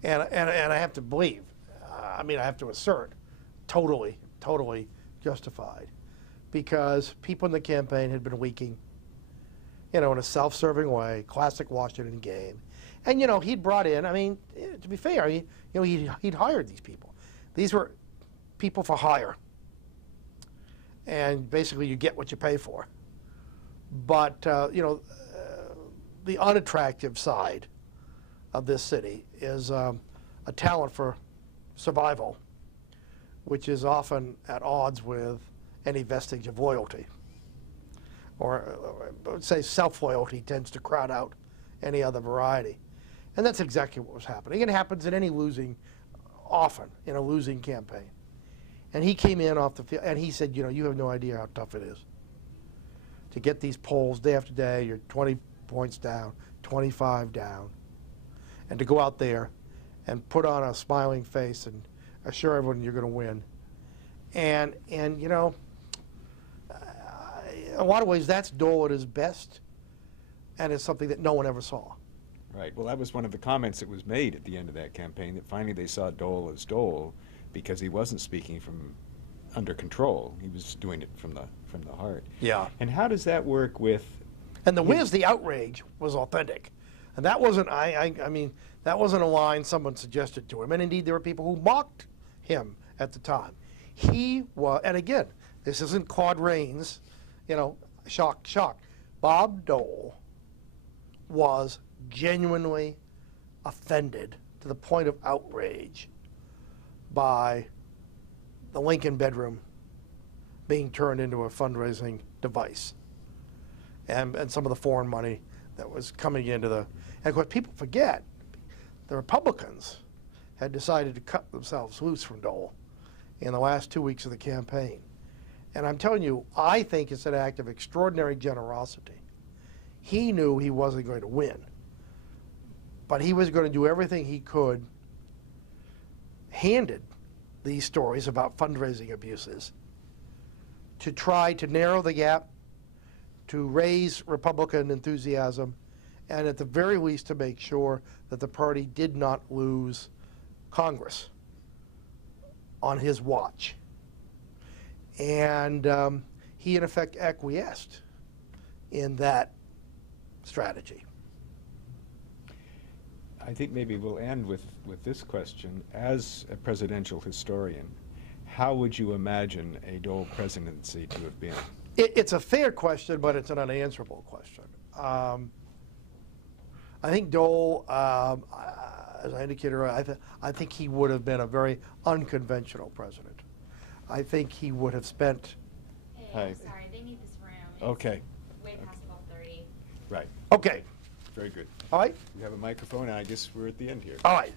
And I have to believe, I mean, I have to assert, totally justified, because people in the campaign had been leaking, in a self-serving way, classic Washington game. And, he'd brought in, I mean, to be fair, he'd hired these people. These were people for hire. And basically you get what you pay for. But, the unattractive side of this city is a talent for survival, which is often at odds with any vestige of loyalty. Or I would say self-loyalty tends to crowd out any other variety. And that's exactly what was happening. It happens in any often in a losing campaign. And he came in off the field, and he said, you have no idea how tough it is to get these polls day after day. You're 20 points down, 25 down, and to go out there and put on a smiling face and assure everyone you're going to win. And in a lot of ways, that's Dole at his best, and it's something that no one ever saw. Right. Well, that was one of the comments that was made at the end of that campaign, that finally they saw Dole as Dole because he wasn't speaking from under control. He was doing it from the heart. Yeah. And how does that work with... And the outrage was authentic. And that wasn't, I mean, that wasn't a line someone suggested to him. And indeed, there were people who mocked him at the time. He was, and again, this isn't Claude Rains, shock. Bob Dole was genuinely offended to the point of outrage by the Lincoln bedroom being turned into a fundraising device, and some of the foreign money that was coming into the... And of course, people forget, the Republicans had decided to cut themselves loose from Dole in the last 2 weeks of the campaign. And I'm telling you, I think it's an act of extraordinary generosity. He knew he wasn't going to win, but he was going to do everything he could, handed these stories about fundraising abuses, to try to narrow the gap, to raise Republican enthusiasm, and at the very least to make sure that the party did not lose Congress on his watch. And he, in effect, acquiesced in that strategy. I think maybe we'll end with this question. As a presidential historian, how would you imagine a Dole presidency to have been? It's a fair question, but it's an unanswerable question. I think Dole, as I indicated earlier, I think he would have been a very unconventional president. I think he would have spent... Hey, I'm sorry, they need this room. It's Okay. way past 12:30. Right. Okay. Very good. All right. You have a microphone, and I guess we're at the end here. All right.